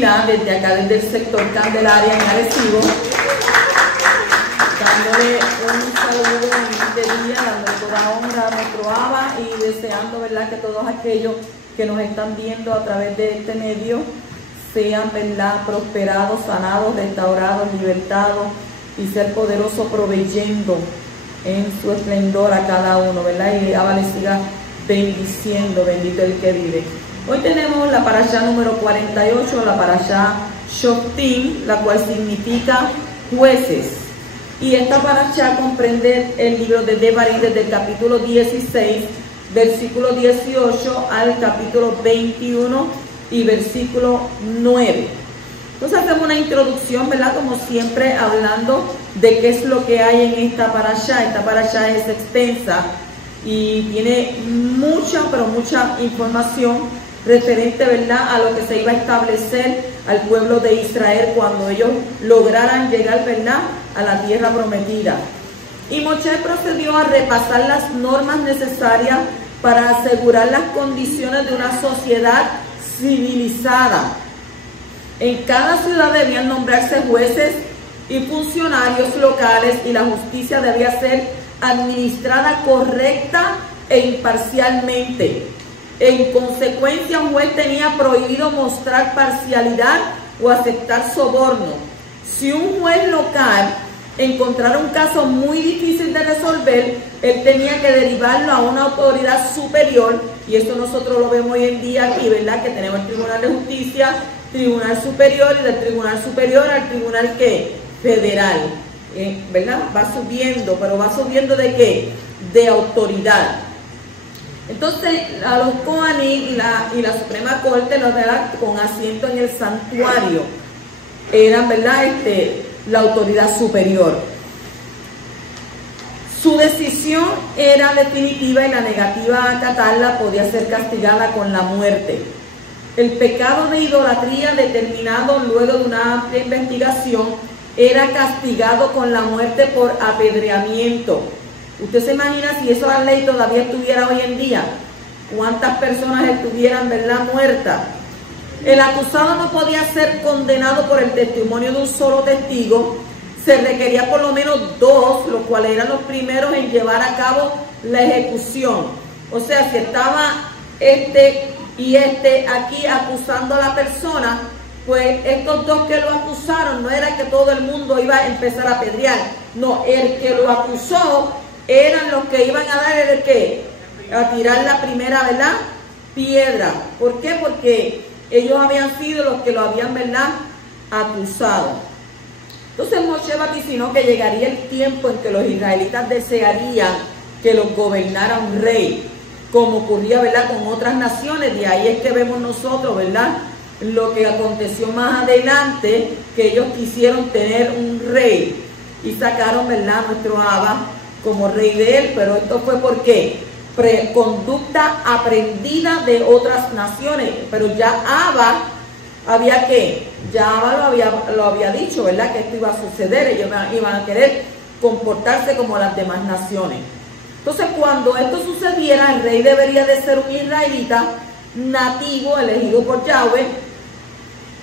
Trinidad, desde acá, desde el sector Candelaria en Arecibo, dándole un saludo en este día, dándole toda honra a nuestro Abba y deseando, ¿verdad?, que todos aquellos que nos están viendo a través de este medio sean, ¿verdad?, prosperados, sanados, restaurados, libertados y ser poderoso proveyendo en su esplendor a cada uno, ¿verdad? Y Abba le siga bendiciendo, bendito el que vive. Hoy tenemos la parashá número 48, la parashá Shoftim, la cual significa jueces. Y esta parashá comprende el libro de Devarim desde el capítulo 16, versículo 18 al capítulo 21 y versículo 9. Entonces hacemos una introducción, ¿verdad? Como siempre, hablando de qué es lo que hay en esta parashá. Esta parashá es extensa y tiene mucha, pero mucha información referente, ¿verdad?, a lo que se iba a establecer al pueblo de Israel cuando ellos lograran llegar, ¿verdad?, a la tierra prometida. Y Moshe procedió a repasar las normas necesarias para asegurar las condiciones de una sociedad civilizada. En cada ciudad debían nombrarse jueces y funcionarios locales y la justicia debía ser administrada correcta e imparcialmente. En consecuencia, un juez tenía prohibido mostrar parcialidad o aceptar soborno. Si un juez local encontrara un caso muy difícil de resolver, él tenía que derivarlo a una autoridad superior, y esto nosotros lo vemos hoy en día aquí, ¿verdad?, que tenemos el Tribunal de Justicia, Tribunal Superior, y del Tribunal Superior al Tribunal ¿qué? Federal, ¿verdad? Va subiendo, pero va subiendo ¿de qué? De autoridad. Entonces, a los Kohanim y la Suprema Corte, los ¿verdad?, con asiento en el santuario, eran, ¿verdad?, la autoridad superior. Su decisión era definitiva y la negativa a acatarla podía ser castigada con la muerte. El pecado de idolatría, determinado luego de una amplia investigación, era castigado con la muerte por apedreamiento. Usted se imagina si esa ley todavía estuviera hoy en día, cuántas personas estuvieran, ¿verdad?, muertas. El acusado no podía ser condenado por el testimonio de un solo testigo. Se requería por lo menos dos, los cuales eran los primeros en llevar a cabo la ejecución. O sea, si estaba y aquí acusando a la persona, pues estos dos que lo acusaron, no era que todo el mundo iba a empezar a apedrear. No, el que lo acusó eran los que iban a dar a tirar la primera, ¿verdad?, piedra. ¿Por qué? Porque ellos habían sido los que lo habían, ¿verdad?, acusado. Entonces Moshe vaticinó que llegaría el tiempo en que los israelitas desearían que los gobernara un rey, como ocurría, ¿verdad?, con otras naciones. De ahí es que vemos nosotros, ¿verdad?, lo que aconteció más adelante, que ellos quisieron tener un rey y sacaron, ¿verdad?, nuestro Abba como rey de él. Pero esto fue porque conducta aprendida de otras naciones. Pero ya Abba había ya Abba lo había dicho, ¿verdad?, que esto iba a suceder. Ellos iban a querer comportarse como las demás naciones. Entonces, cuando esto sucediera, el rey debería de ser un israelita nativo, elegido por Yahweh.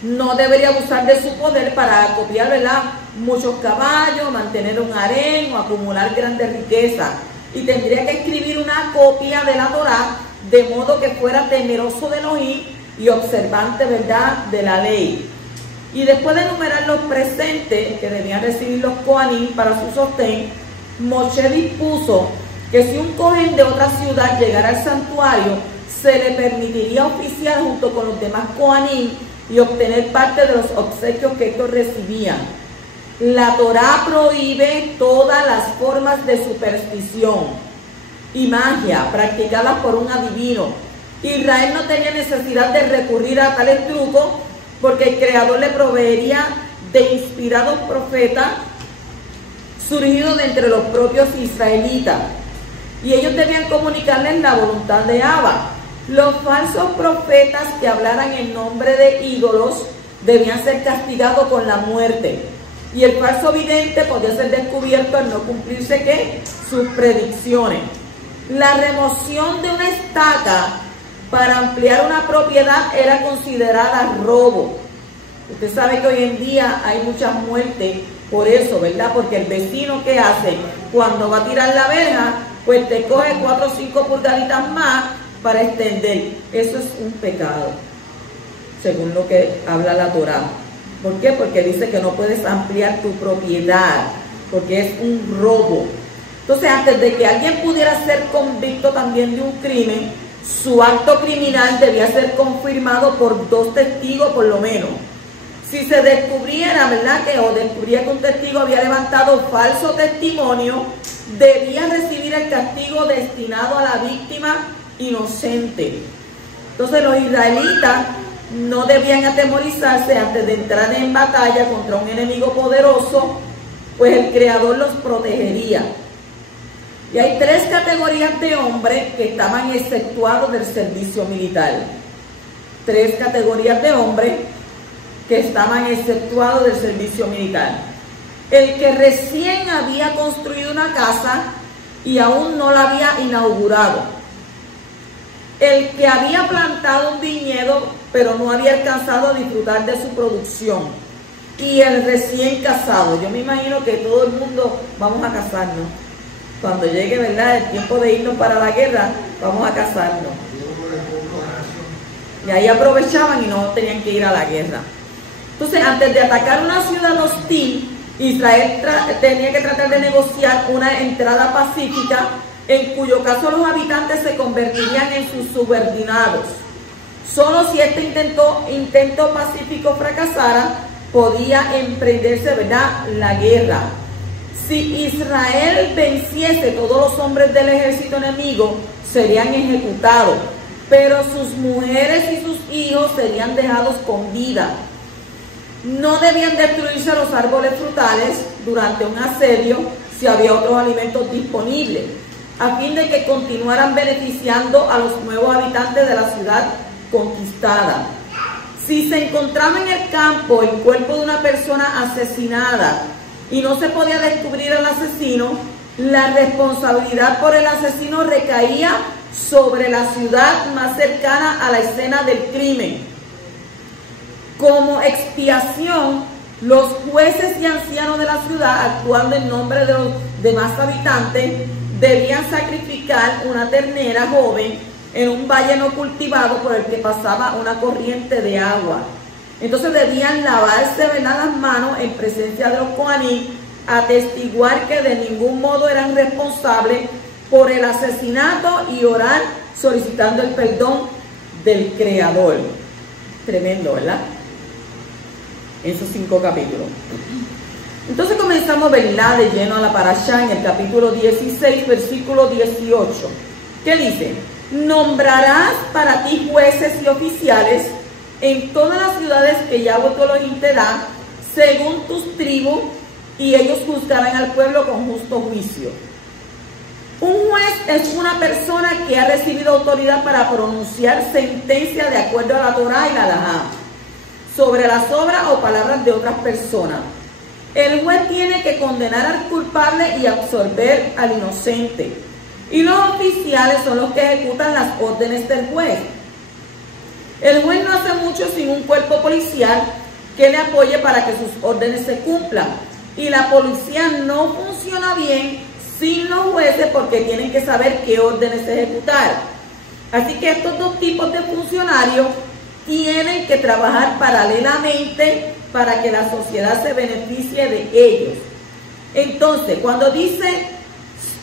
No debería abusar de su poder para copiar, ¿verdad?, muchos caballos, mantener un harén o acumular grandes riquezas. Y tendría que escribir una copia de la Torá, de modo que fuera temeroso de Elohim y observante, ¿verdad?, de la ley. Y después de enumerar los presentes que debían recibir los Kohanim para su sostén, Moshe dispuso que si un Kohen de otra ciudad llegara al santuario, se le permitiría oficiar junto con los demás Kohanim y obtener parte de los obsequios que estos recibían. La Torá prohíbe todas las formas de superstición y magia practicadas por un adivino. Israel no tenía necesidad de recurrir a tales trucos porque el Creador le proveería de inspirados profetas surgidos de entre los propios israelitas, y ellos debían comunicarles la voluntad de Abba. Los falsos profetas que hablaran en nombre de ídolos debían ser castigados con la muerte, y el falso vidente podía ser descubierto al no cumplirse ¿qué? Sus predicciones. La remoción de una estaca para ampliar una propiedad era considerada robo. Usted sabe que hoy en día hay muchas muertes por eso, ¿verdad? Porque el vecino, ¿qué hace? Cuando va a tirar la verja, pues te coge 4 o 5 pulgaditas más para extender. Eso es un pecado, según lo que habla la Torá. ¿Por qué? Porque dice que no puedes ampliar tu propiedad, porque es un robo. Entonces, antes de que alguien pudiera ser convicto también de un crimen, su acto criminal debía ser confirmado por 2 testigos por lo menos. Si se descubriera, ¿verdad?, o descubría que un testigo había levantado falso testimonio, debía recibir el castigo destinado a la víctima inocente. Entonces, los israelitas no debían atemorizarse antes de entrar en batalla contra un enemigo poderoso, pues el Creador los protegería. Y hay 3 categorías de hombres que estaban exceptuados del servicio militar. 3 categorías de hombres que estaban exceptuados del servicio militar. El que recién había construido una casa y aún no la había inaugurado. El que había plantado un viñedo pero no había alcanzado a disfrutar de su producción. Y el recién casado. Yo me imagino que todo el mundo vamos a casarnos. Cuando llegue, ¿verdad?, el tiempo de irnos para la guerra, vamos a casarnos. Y ahí aprovechaban y no tenían que ir a la guerra. Entonces, antes de atacar una ciudad hostil, Israel tenía que tratar de negociar una entrada pacífica, en cuyo caso los habitantes se convertirían en sus subordinados. Solo si este intento pacífico fracasara, podía emprenderse, ¿verdad?, la guerra. Si Israel venciese, todos los hombres del ejército enemigo serían ejecutados, pero sus mujeres y sus hijos serían dejados con vida. No debían destruirse los árboles frutales durante un asedio si había otros alimentos disponibles, a fin de que continuaran beneficiando a los nuevos habitantes de la ciudad conquistada. Si se encontraba en el campo el cuerpo de una persona asesinada y no se podía descubrir al asesino, la responsabilidad por el asesino recaía sobre la ciudad más cercana a la escena del crimen. Como expiación, los jueces y ancianos de la ciudad, actuando en nombre de los demás habitantes, debían sacrificar una ternera joven en un valle no cultivado por el que pasaba una corriente de agua. Entonces debían lavarse, ¿verdad?, las manos en presencia de los coaní, atestiguar que de ningún modo eran responsables por el asesinato y orar solicitando el perdón del Creador. Tremendo, ¿verdad? Esos 5 capítulos. Entonces comenzamos, ¿verdad?, de lleno a la parashá en el capítulo 16, versículo 18. ¿Qué dice? Nombrarás para ti jueces y oficiales en todas las ciudades que Yahweh tu Elohim te da, según tus tribus, y ellos juzgarán al pueblo con justo juicio. Un juez es una persona que ha recibido autoridad para pronunciar sentencia de acuerdo a la Torá y la Halajá sobre las obras o palabras de otras personas. El juez tiene que condenar al culpable y absolver al inocente. Y los oficiales son los que ejecutan las órdenes del juez. El juez no hace mucho sin un cuerpo policial que le apoye para que sus órdenes se cumplan. Y la policía no funciona bien sin los jueces porque tienen que saber qué órdenes ejecutar. Así que estos 2 tipos de funcionarios tienen que trabajar paralelamente para que la sociedad se beneficie de ellos. Entonces, cuando dice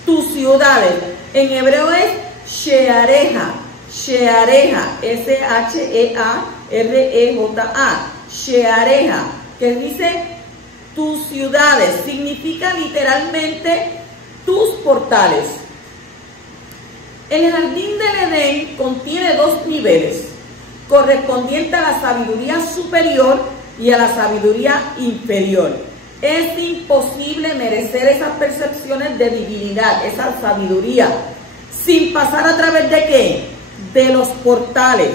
tus ciudades, en hebreo es Sheareja, Sheareja, S-H-E-A-R-E-J-A, Sheareja, que dice tus ciudades, significa literalmente tus portales. El jardín del Edén contiene 2 niveles, correspondiente a la sabiduría superior y a la sabiduría inferior. Es imposible merecer esas percepciones de divinidad, esa sabiduría, sin pasar a través de ¿qué? De los portales.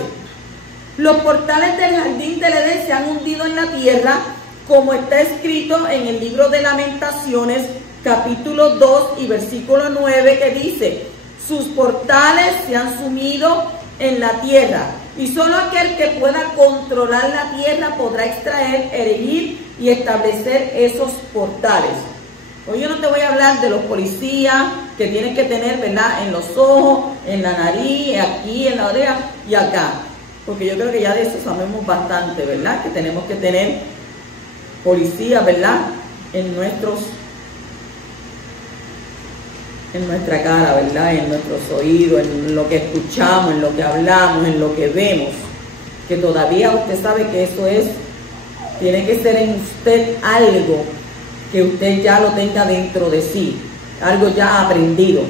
Los portales del jardín del Edén se han hundido en la tierra, como está escrito en el libro de Lamentaciones, capítulo 2 y versículo 9, que dice: sus portales se han sumido en la tierra Y solo aquel que pueda controlar la tierra podrá extraer, erigir y establecer esos portales. Hoy yo no te voy a hablar de los policías que tienen que tener, ¿verdad?, en los ojos, en la nariz, aquí, en la oreja y acá. Porque yo creo que ya de eso sabemos bastante, ¿verdad? Que tenemos que tener policías, ¿verdad?, en nuestra cara, ¿verdad?, en nuestros oídos, en lo que escuchamos, en lo que hablamos, en lo que vemos. Que todavía usted sabe que eso tiene que ser en usted algo que usted ya lo tenga dentro de sí, algo ya aprendido,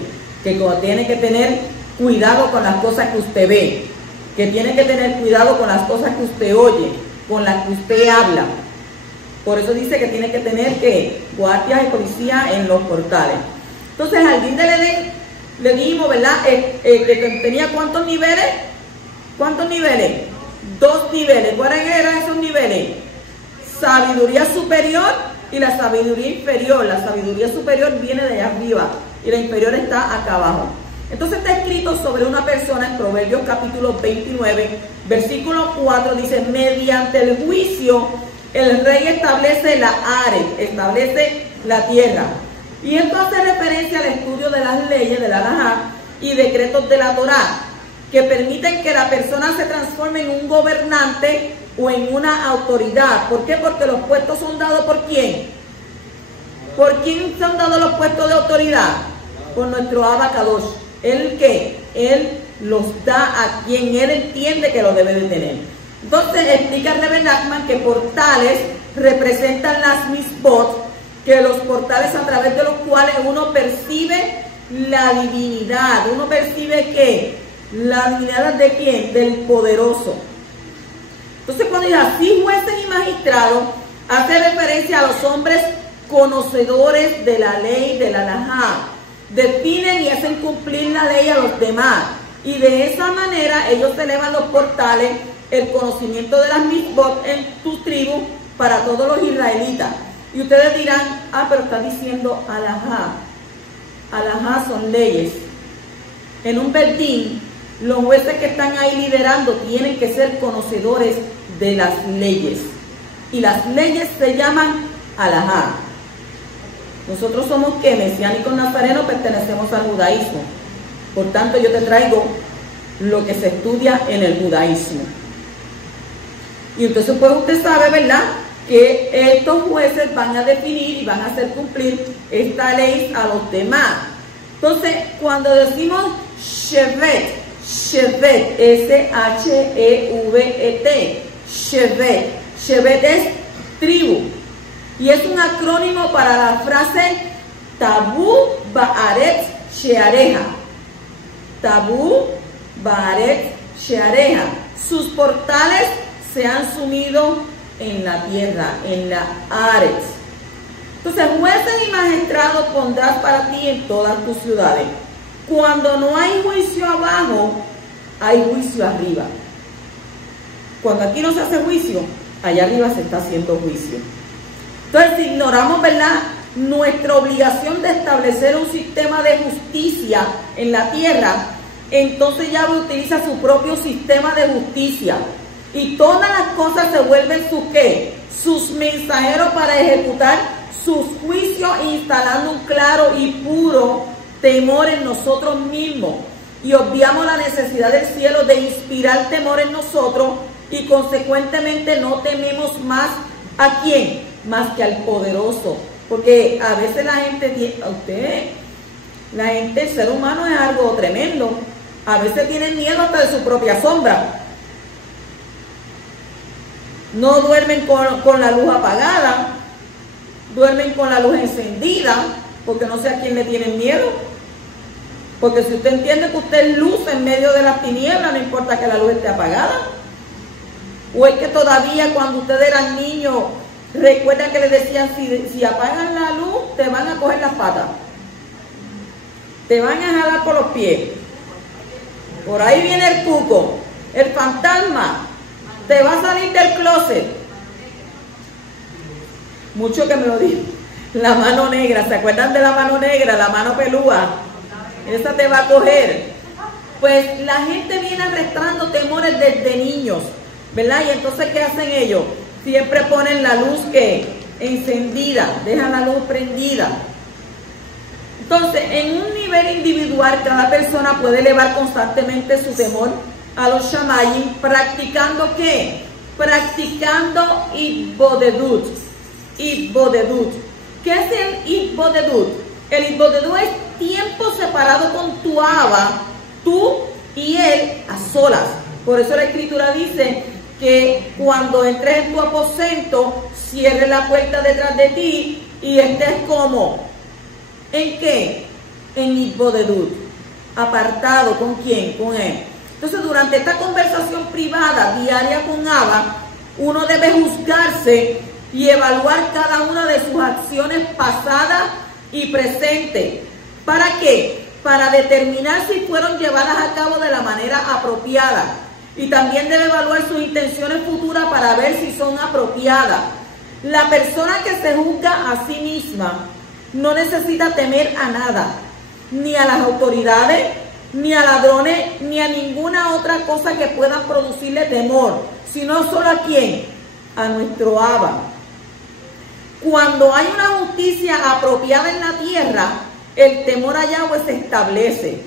que tiene que tener cuidado con las cosas que usted ve, que tiene que tener cuidado con las cosas que usted oye, con las que usted habla. Por eso dice que tiene que tener guardias y policías en los portales. Entonces, al jardín del Edén le dijimos, ¿verdad?, que tenía ¿cuántos niveles? ¿Cuántos niveles? 2 niveles. ¿Cuáles eran esos niveles? Sabiduría superior y la sabiduría inferior. La sabiduría superior viene de allá arriba y la inferior está acá abajo. Entonces está escrito sobre una persona en Proverbios capítulo 29, versículo 4, dice: mediante el juicio el rey establece la Ares, establece la tierra. Y esto hace referencia al estudio de las leyes de la Alajá y decretos de la Torá, que permiten que la persona se transforme en un gobernante o en una autoridad. ¿Por qué? Porque los puestos son dados ¿por quién? ¿Por quién son dados los puestos de autoridad? Por nuestro Abacadosh. ¿Él qué? Él los da a quien él entiende que lo debe de tener. Entonces explica Rebbe Nachman que portales representan las misbot, que los portales a través de los cuales uno percibe la divinidad. Uno percibe ¿qué? La divinidad ¿de quién? Del poderoso. Entonces cuando dice así jueces y magistrados, hace referencia a los hombres conocedores de la ley de la Alajá. Definen y hacen cumplir la ley a los demás. Y de esa manera ellos elevan los portales, el conocimiento de las misbot en tu tribu para todos los israelitas. Y ustedes dirán, pero está diciendo Alajá. Alajá son leyes. En un verdín, los jueces que están ahí liderando tienen que ser conocedores de las leyes. Y las leyes se llaman Alajá. Nosotros somos que mesiánicos nazarenos, pertenecemos al judaísmo. Por tanto, yo te traigo lo que se estudia en el judaísmo. Y entonces, pues usted sabe, ¿verdad?, que estos jueces van a definir y van a hacer cumplir esta ley a los demás. Entonces, cuando decimos Shevet, Shevet, S-H-E-V-E-T, Shevet, Shevet es tribu. Y es un acrónimo para la frase Tabú Baaretz Sheareja. Tabú Baaretz Sheareja. Sus portales se han sumido en la tierra, en la Ares. Entonces, jueces y magistrados pondrás para ti en todas tus ciudades. Cuando no hay juicio abajo, hay juicio arriba. Cuando aquí no se hace juicio, allá arriba se está haciendo juicio. Entonces, si ignoramos, ¿verdad?, nuestra obligación de establecer un sistema de justicia en la tierra, entonces Yahweh utiliza su propio sistema de justicia. Y todas las cosas se vuelven sus ¿qué? Sus mensajeros para ejecutar sus juicios, instalando un claro y puro temor en nosotros mismos. Y obviamos la necesidad del cielo de inspirar temor en nosotros y consecuentemente no tememos más ¿a quién? Más que al poderoso. Porque a veces la gente, el ser humano es algo tremendo. A veces tienen miedo hasta de su propia sombra. No duermen con la luz apagada, duermen con la luz encendida, porque no sé a quién le tienen miedo. Porque si usted entiende que usted es luz en medio de las tinieblas, no importa que la luz esté apagada. O es que todavía cuando ustedes eran niños, recuerdan que les decían, si apagan la luz, te van a coger las patas. Te van a jalar por los pies. Por ahí viene el cuco, el fantasma. Te va a salir del closet. Mucho que me lo dijo. La mano negra, ¿se acuerdan de la mano negra? La mano pelúa. Esa te va a coger. pues la gente viene arrastrando temores desde niños, ¿verdad? Y entonces, ¿qué hacen ellos? Siempre ponen la luz encendida, dejan la luz prendida. Entonces, en un nivel individual, cada persona puede elevar constantemente su temor a los shamayim, practicando ¿qué? Practicando Itbodedut. Itbodedut. ¿Qué es el Itbodedut? El Itbodedut es tiempo separado con tu Abba, tú y él a solas. Por eso la Escritura dice que cuando entres en tu aposento, cierre la puerta detrás de ti y estés como, ¿en qué? En Itbodedut, apartado. ¿Con quién? Con él. Entonces, durante esta conversación privada diaria con Abba, uno debe juzgarse y evaluar cada una de sus acciones pasadas y presentes. ¿Para qué? Para determinar si fueron llevadas a cabo de la manera apropiada. Y también debe evaluar sus intenciones futuras para ver si son apropiadas. La persona que se juzga a sí misma no necesita temer a nada, ni a las autoridades, ni a ladrones, ni a ninguna otra cosa que pueda producirle temor, sino solo a quién, a nuestro Abba. Cuando hay una justicia apropiada en la tierra, el temor a Yahweh se establece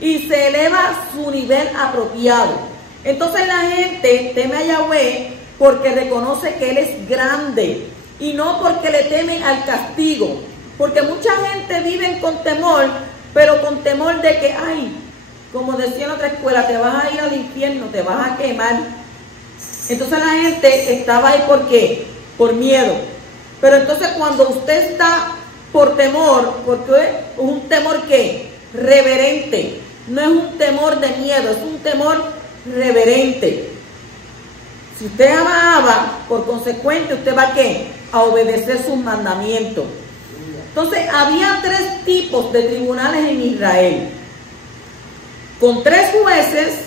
y se eleva su nivel apropiado. Entonces la gente teme a Yahweh porque reconoce que Él es grande y no porque le temen al castigo. Porque mucha gente vive con temor, pero con temor de que, ay, como decía en otra escuela, te vas a ir al infierno, te vas a quemar. Entonces la gente estaba ahí, ¿por qué? Por miedo. Pero entonces cuando usted está por temor, porque es un temor ¿qué? Reverente. No es un temor de miedo, es un temor reverente. Si usted ama a Abba, por consecuente, usted va ¿a qué? A obedecer sus mandamientos. Entonces, había 3 tipos de tribunales en Israel. Con 3 jueces,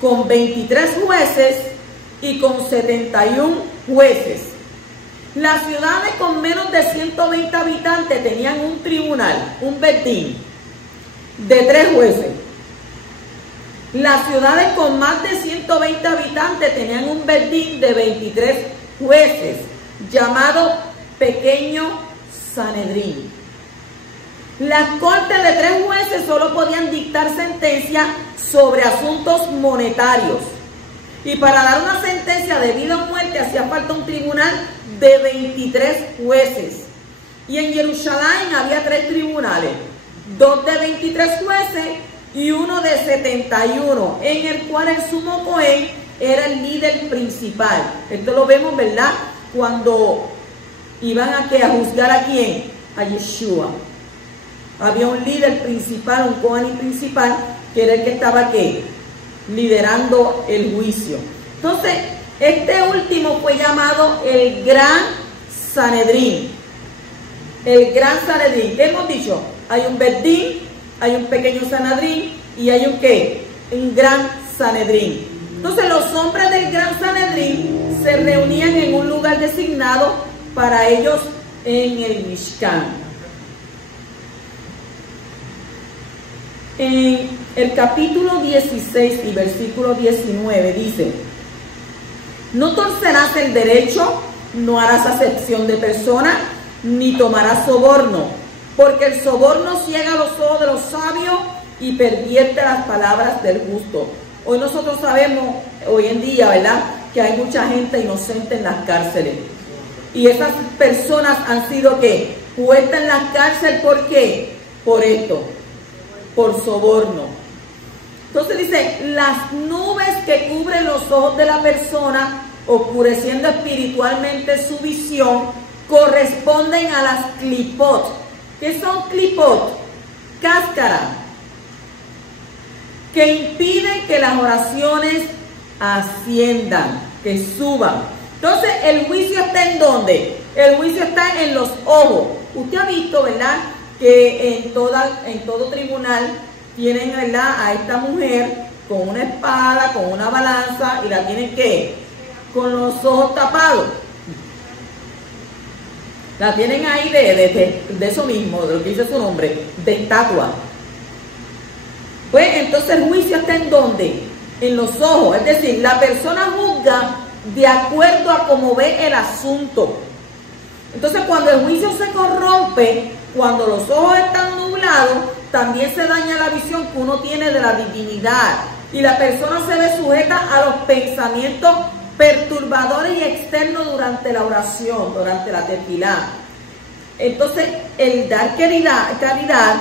con 23 jueces y con 71 jueces. Las ciudades con menos de 120 habitantes tenían un tribunal, un bedín, de 3 jueces. Las ciudades con más de 120 habitantes tenían un bedín de 23 jueces, llamado Pequeño Sanedrín. Las cortes de 3 jueces solo podían dictar sentencia sobre asuntos monetarios. Y para dar una sentencia de vida o muerte hacía falta un tribunal de 23 jueces. Y en Jerusalén había 3 tribunales, 2 de 23 jueces y 1 de 71, en el cual el sumo Cohen era el líder principal. Esto lo vemos, ¿verdad? Cuando iban a juzgar a quién, a Yeshua. Había un líder principal, un Cohen principal, que era el que estaba ¿qué? Liderando el juicio. Entonces, este último fue llamado el Gran Sanedrín. El Gran Sanedrín. ¿Qué hemos dicho? Hay un bedín, hay un pequeño Sanedrín y hay un ¿qué? Un Gran Sanedrín. Entonces, los hombres del Gran Sanedrín se reunían en un lugar designado para ellos en el Mishkan. En el capítulo 16 y versículo 19 dice: no torcerás el derecho, no harás acepción de persona, ni tomarás soborno, porque el soborno ciega los ojos de los sabios y pervierte las palabras del justo. Hoy nosotros sabemos, hoy en día, ¿verdad?, que hay mucha gente inocente en las cárceles. Y esas personas han sido ¿qué? Puestas en la cárcel, ¿por qué? Por esto, por soborno. Entonces dice, las nubes que cubren los ojos de la persona, oscureciendo espiritualmente su visión, corresponden a las clipot. ¿Qué son clipot? Cáscara, que impiden que las oraciones asciendan, que suban. Entonces, el juicio está ¿en dónde? El juicio está en los ojos. Usted ha visto, ¿verdad?, que en todo tribunal tienen, ¿verdad?, a esta mujer con una espada, con una balanza, y la tienen ¿qué? Con los ojos tapados. La tienen ahí de eso mismo, de lo que dice su nombre, de estatua. Pues entonces el juicio está ¿en dónde? En los ojos. Es decir, la persona juzga de acuerdo a cómo ve el asunto. Entonces cuando el juicio se corrompe, cuando los ojos están nublados, también se daña la visión que uno tiene de la divinidad. Y la persona se ve sujeta a los pensamientos perturbadores y externos durante la oración, durante la tefilá. Entonces, el dar caridad,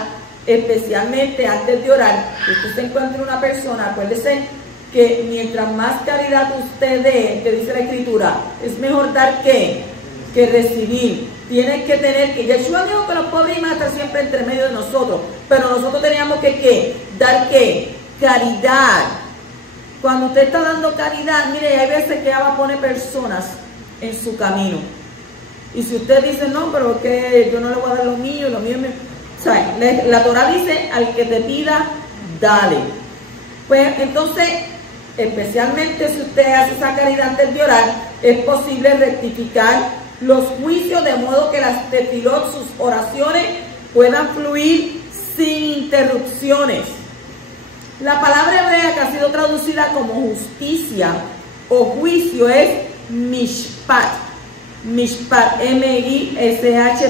especialmente antes de orar, si usted se encuentra una persona, acuérdese que mientras más caridad usted dé, que dice la Escritura, es mejor dar que recibir. Tienes que tener que, Yeshua dijo que los pobres iban a estar siempre entre medio de nosotros, pero nosotros teníamos que dar caridad. Cuando usted está dando caridad, mire, hay veces que ella pone personas en su camino. Y si usted dice, no, pero que yo no le voy a dar lo mío o sea, la Torah dice, al que te pida, dale. Pues entonces, especialmente si usted hace esa caridad antes de orar, es posible rectificar los juicios de modo que las tefilot, sus oraciones, puedan fluir sin interrupciones. La palabra hebrea que ha sido traducida como justicia o juicio es mishpat. Mishpat, M-I-S-H-P-A-T,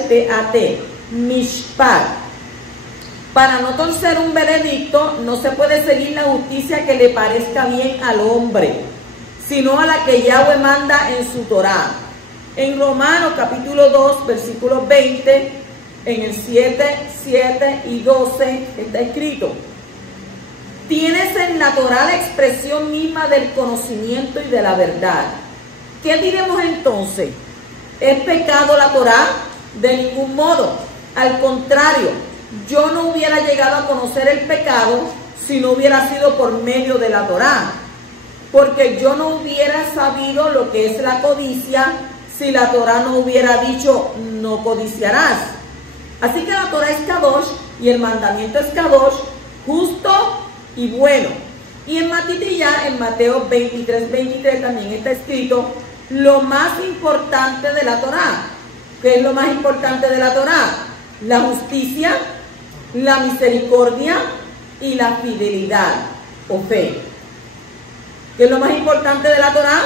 mishpat. Para no torcer un veredicto, no se puede seguir la justicia que le parezca bien al hombre, sino a la que Yahweh manda en su Torah. En Romanos capítulo 2, versículos 20, en el 7, 7 y 12, está escrito: tienes en la Torah la expresión misma del conocimiento y de la verdad. ¿Qué diremos entonces? ¿Es pecado la Torah? De ningún modo. Al contrario, yo no hubiera llegado a conocer el pecado si no hubiera sido por medio de la Torah, porque yo no hubiera sabido lo que es la codicia si la Torah no hubiera dicho no codiciarás. Así que la Torah es Kadosh y el mandamiento es Kadosh, justo y bueno. Y en Matitiyá, en Mateo 23, 23 también está escrito lo más importante de la Torah. ¿Qué es lo más importante de la Torah? La justicia, la misericordia y la fidelidad o fe. ¿Qué es lo más importante de la Torah?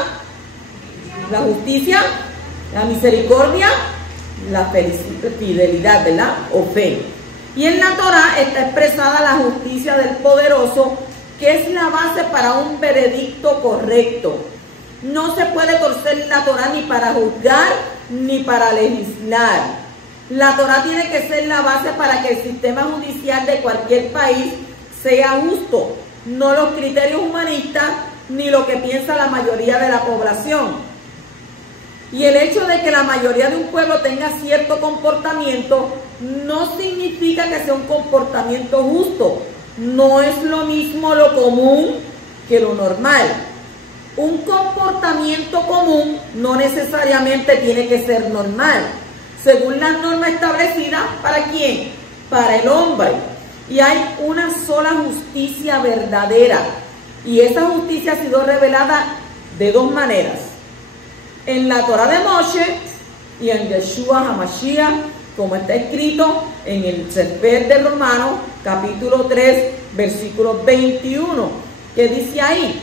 La justicia, la misericordia, la fidelidad, ¿verdad? O fe. Y en la Torah está expresada la justicia del poderoso, que es la base para un veredicto correcto. No se puede torcer la Torah ni para juzgar ni para legislar. La Torah tiene que ser la base para que el sistema judicial de cualquier país sea justo, no los criterios humanistas ni lo que piensa la mayoría de la población. Y el hecho de que la mayoría de un pueblo tenga cierto comportamiento no significa que sea un comportamiento justo. No es lo mismo lo común que lo normal. Un comportamiento común no necesariamente tiene que ser normal, según las normas establecidas. ¿Para quién? Para el hombre. Y hay una sola justicia verdadera, y esa justicia ha sido revelada de dos maneras: en la Torah de Moshe y en Yeshua HaMashiach, como está escrito en el Sefer de Romanos capítulo 3 versículo 21, que dice ahí: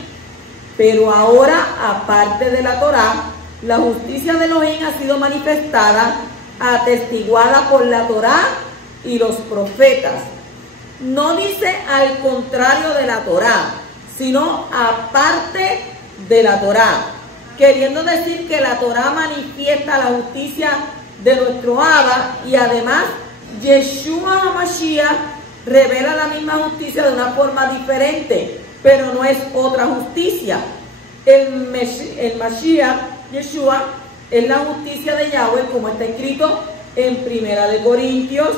pero ahora, aparte de la Torah, la justicia de Elohim ha sido manifestada, atestiguada por la Torah y los profetas. No dice al contrario de la Torah, sino aparte de la Torah, queriendo decir que la Torah manifiesta la justicia de nuestro Abba, y además Yeshua HaMashiach revela la misma justicia de una forma diferente, pero no es otra justicia. El Mashiach, Yeshua, es la justicia de Yahweh, como está escrito en 1 Corintios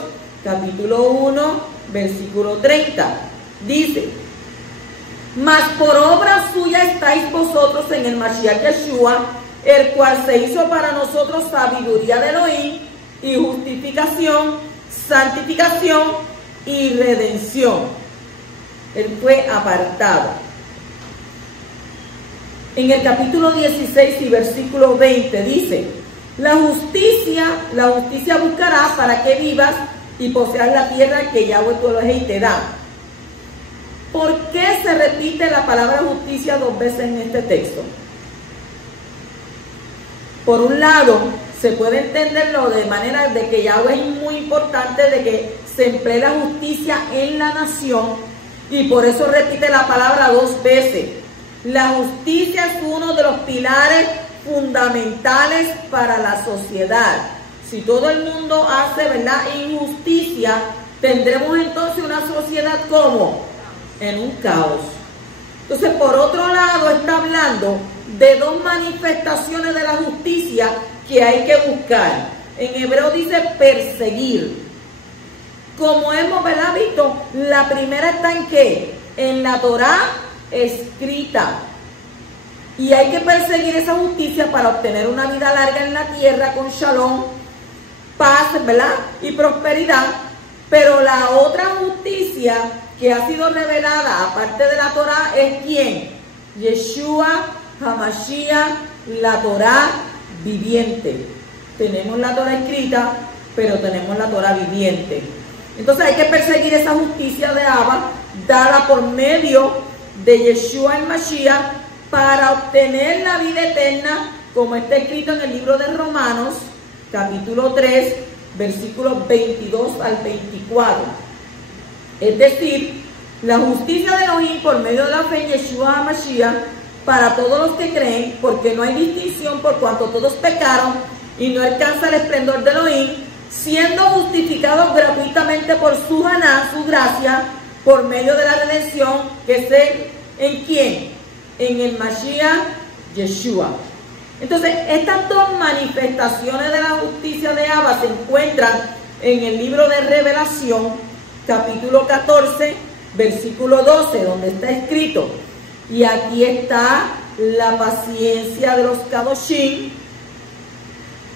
capítulo 1 versículo 30. Dice: mas por obra suya estáis vosotros en el Mashiach Yeshua, el cual se hizo para nosotros sabiduría de Elohim y justificación, santificación y redención. Él fue apartado. En el capítulo 16 y versículo 20 dice: la justicia buscará para que vivas y poseas la tierra que Yahweh tu Elohim te da. ¿Por qué se repite la palabra justicia 2 veces en este texto? Por un lado, se puede entenderlo de manera de que Yahweh es muy importante de que se emplee la justicia en la nación y por eso repite la palabra 2 veces. La justicia es uno de los pilares fundamentales para la sociedad. Si todo el mundo hace, ¿verdad?, injusticia, tendremos entonces una sociedad como en un caos. Entonces, por otro lado, está hablando de 2 manifestaciones de la justicia que hay que buscar. En hebreo dice perseguir. Como hemos, ¿verdad?, visto, la primera está en ¿qué? En la Torá escrita. Y hay que perseguir esa justicia para obtener una vida larga en la tierra con shalom, paz, ¿verdad?, y prosperidad. Pero la otra justicia que ha sido revelada, aparte de la Torá, es ¿quién? Yeshua HaMashiach, la Torá viviente. Tenemos la Torá escrita, pero tenemos la Torá viviente. Entonces hay que perseguir esa justicia de Abba, dada por medio de Yeshua el Mashiach, para obtener la vida eterna, como está escrito en el libro de Romanos, capítulo 3, versículos 22 al 24. Es decir, la justicia de Elohim por medio de la fe en Yeshua HaMashiach para todos los que creen, porque no hay distinción por cuanto todos pecaron y no alcanza el esplendor de Elohim, siendo justificados gratuitamente por su Haná, su gracia, por medio de la redención, que es ¿en quién? En el Mashiach Yeshua. Entonces, estas 2 manifestaciones de la justicia de Abba se encuentran en el libro de Revelación, capítulo 14, versículo 12, donde está escrito: y aquí está la paciencia de los Kadoshim,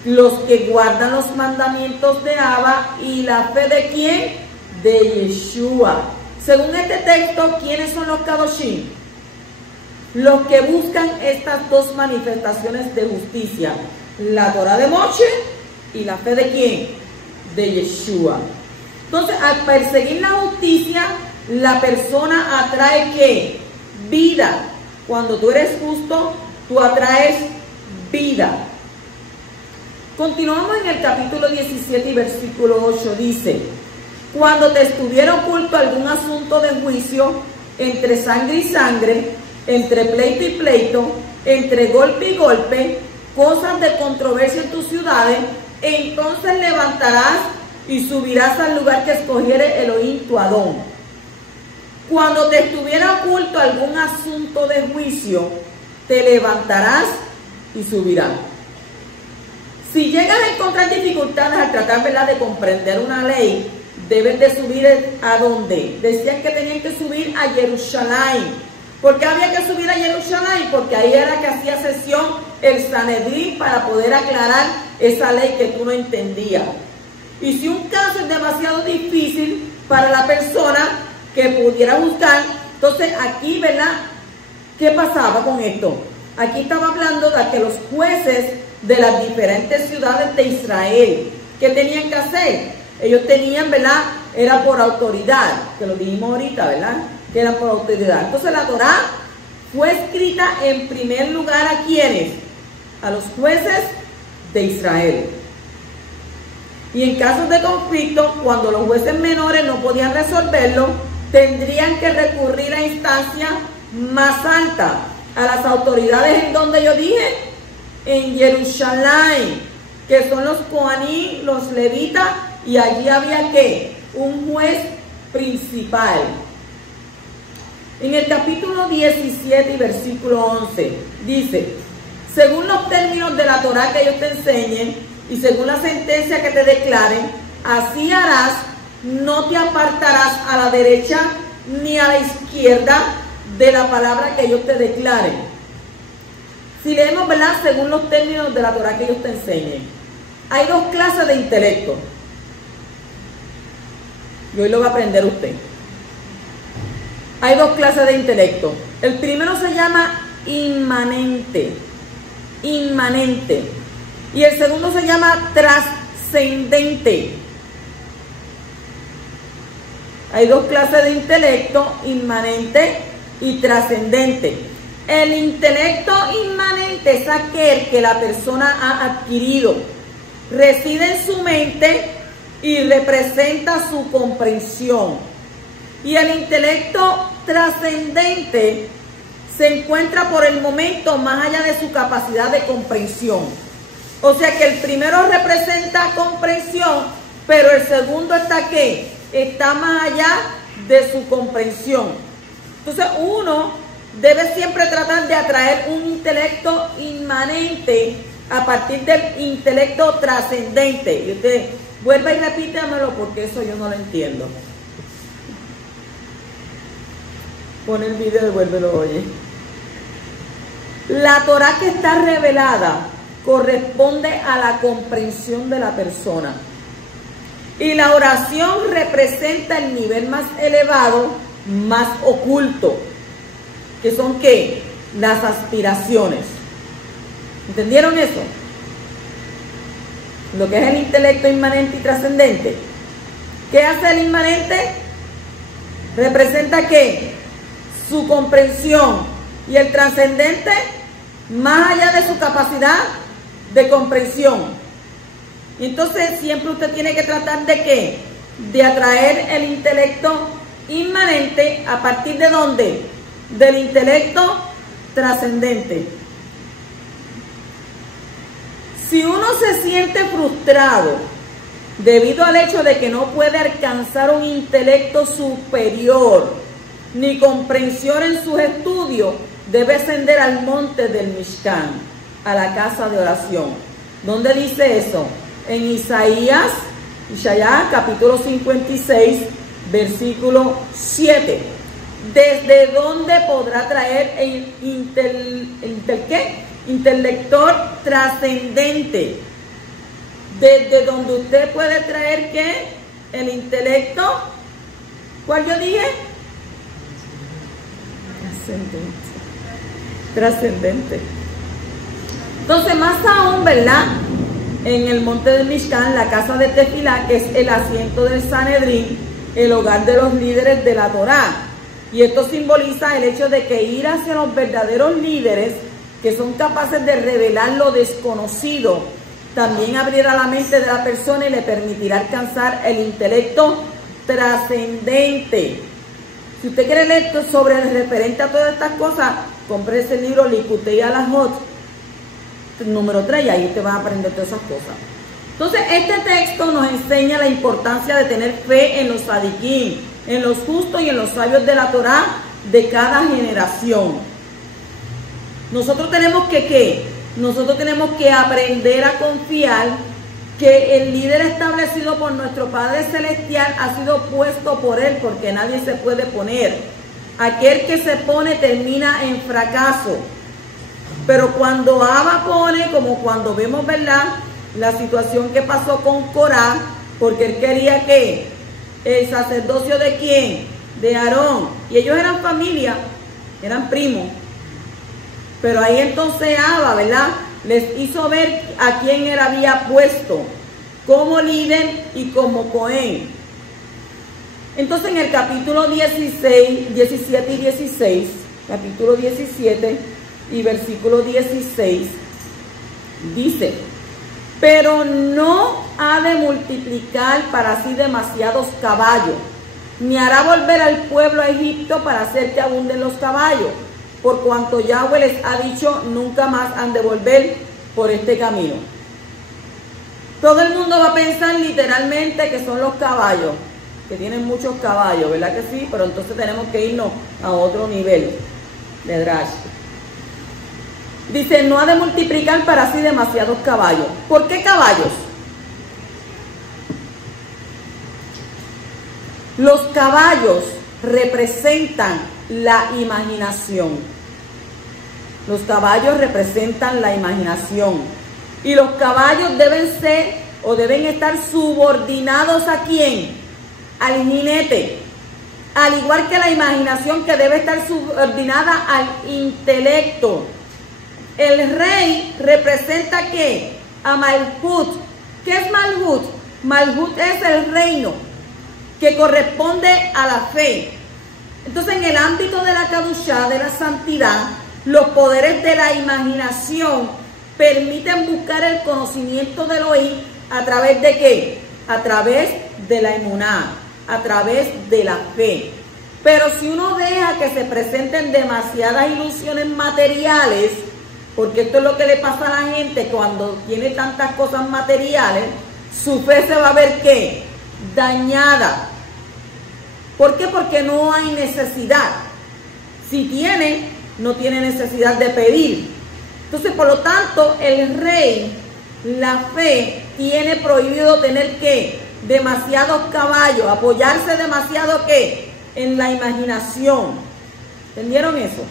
los que guardan los mandamientos de Abba, y la fe de ¿quién? De Yeshua. Según este texto, ¿quiénes son los Kadoshim? Los que buscan estas 2 manifestaciones de justicia, la Torah de Moshe y la fe de ¿quién? De Yeshua. Entonces, al perseguir la justicia, la persona atrae ¿qué? Vida. Cuando tú eres justo, tú atraes vida. Continuamos en el capítulo 17 y versículo 8, dice: cuando te estuviera oculto algún asunto de juicio, entre sangre y sangre, entre pleito y pleito, entre golpe y golpe, cosas de controversia en tus ciudades, entonces levantarás y subirás al lugar que escogiere Elohim tu Adón. Cuando te estuviera oculto algún asunto de juicio, te levantarás y subirás. Si llegas a encontrar dificultades al tratar, ¿verdad?, de comprender una ley, debes de subir ¿a dónde? Decían que tenían que subir a Jerusalén. ¿Por qué había que subir a Jerusalén? Porque ahí era que hacía sesión el Sanedrín para poder aclarar esa ley que tú no entendías. Y si un caso es demasiado difícil para la persona que pudiera buscar, entonces aquí, ¿verdad?, ¿qué pasaba con esto? Aquí estaba hablando de que los jueces de las diferentes ciudades de Israel, ¿qué tenían que hacer? Ellos tenían, ¿verdad?, era por autoridad, que lo dijimos ahorita, ¿verdad?, que eran por autoridad. Entonces la Torá fue escrita en primer lugar ¿a quiénes? A los jueces de Israel. Y en casos de conflicto, cuando los jueces menores no podían resolverlo, tendrían que recurrir a instancias más altas, a las autoridades en donde yo dije, en Jerusalén, que son los Coaní, los levitas, y allí había ¿qué? Un juez principal. En el capítulo 17 y versículo 11 dice: según los términos de la Torá que ellos te enseñen y según la sentencia que te declaren, así harás, no te apartarás a la derecha ni a la izquierda de la palabra que ellos te declaren. Si leemos, ¿verdad?, según los términos de la Torá que ellos te enseñen, hay 2 clases de intelecto. Y hoy lo va a aprender usted. Hay 2 clases de intelecto. El primero se llama inmanente. Inmanente. Y el segundo se llama trascendente. Hay dos clases de intelecto, inmanente y trascendente. El intelecto inmanente es aquel que la persona ha adquirido, reside en su mente y representa su comprensión. Y el intelecto trascendente se encuentra por el momento más allá de su capacidad de comprensión. O sea que el primero representa comprensión, pero el segundo está ¿qué? Está más allá de su comprensión. Entonces uno debe siempre tratar de atraer un intelecto inmanente a partir del intelecto trascendente. Y usted vuelva y repítamelo porque eso yo no lo entiendo. Pon el video y vuélvelo, oye. La Torá que está revelada corresponde a la comprensión de la persona. Y la oración representa el nivel más elevado, más oculto, que son ¿qué? Las aspiraciones. ¿Entendieron eso? Lo que es el intelecto inmanente y trascendente. ¿Qué hace el inmanente? Representa ¿qué? Su comprensión. Y el trascendente, más allá de su capacidad de comprensión. Entonces siempre usted tiene que tratar de ¿qué? De atraer el intelecto inmanente a partir de ¿dónde? Del intelecto trascendente. Si uno se siente frustrado debido al hecho de que no puede alcanzar un intelecto superior ni comprensión en sus estudios, debe ascender al monte del Mishkan, a la casa de oración. ¿Dónde dice eso? En Isaías capítulo 56, versículo 7. ¿Desde dónde podrá traer el intelector trascendente? Desde donde usted puede traer ¿qué? El intelecto. ¿Cuál yo dije? Trascendente. Entonces, más aún, ¿verdad? En el monte del Mishkan, la casa de Tefilá, que es el asiento del Sanedrín, el hogar de los líderes de la Torá. Y esto simboliza el hecho de que ir hacia los verdaderos líderes, que son capaces de revelar lo desconocido, también abrirá la mente de la persona y le permitirá alcanzar el intelecto trascendente. Si usted quiere leer sobre el referente a todas estas cosas, compre ese libro Likutei Halachot, número 3, y ahí usted va a aprender todas esas cosas. Entonces, este texto nos enseña la importancia de tener fe en los tzadikim, en los justos y en los sabios de la Torá de cada generación. Nosotros tenemos que ¿qué? Nosotros tenemos que aprender a confiar que el líder establecido por nuestro Padre Celestial ha sido puesto por Él, porque nadie se puede poner. Aquel que se pone termina en fracaso. Pero cuando Abba pone, como cuando vemos, ¿verdad?, la situación que pasó con Corá, porque él quería que el sacerdocio de quién, de Aarón, y ellos eran familia, eran primos. Pero ahí entonces Abba, ¿verdad?, les hizo ver a quién él había puesto como líder y como Cohen. Entonces en el capítulo 16, 17 y 16, capítulo 17 y versículo 16, dice: pero no ha de multiplicar para sí demasiados caballos, ni hará volver al pueblo a Egipto para hacer que abunden los caballos, por cuanto Yahweh les ha dicho, nunca más han de volver por este camino. Todo el mundo va a pensar literalmente que son los caballos, que tienen muchos caballos, ¿verdad que sí? Pero entonces tenemos que irnos a otro nivel de Drash. Dice, no ha de multiplicar para sí demasiados caballos. ¿Por qué caballos? Los caballos representan la imaginación. Los caballos representan la imaginación. Y los caballos deben ser o deben estar subordinados ¿a quién? Al jinete. Al igual que la imaginación, que debe estar subordinada al intelecto. El rey representa ¿qué? A Malhut. ¿Qué es Malhut? Malhut es el reino que corresponde a la fe. Entonces, en el ámbito de la Kadushá, de la santidad, los poderes de la imaginación permiten buscar el conocimiento del Elohim a través de ¿qué? A través de la emuná, a través de la fe. Pero si uno deja que se presenten demasiadas ilusiones materiales, porque esto es lo que le pasa a la gente cuando tiene tantas cosas materiales, su fe se va a ver ¿qué? Dañada. ¿Por qué? Porque no hay necesidad. Si tiene, no tiene necesidad de pedir. Entonces, por lo tanto, el rey, la fe, tiene prohibido tener ¿qué? Demasiados caballos, apoyarse demasiado ¿qué? En la imaginación. ¿Entendieron eso?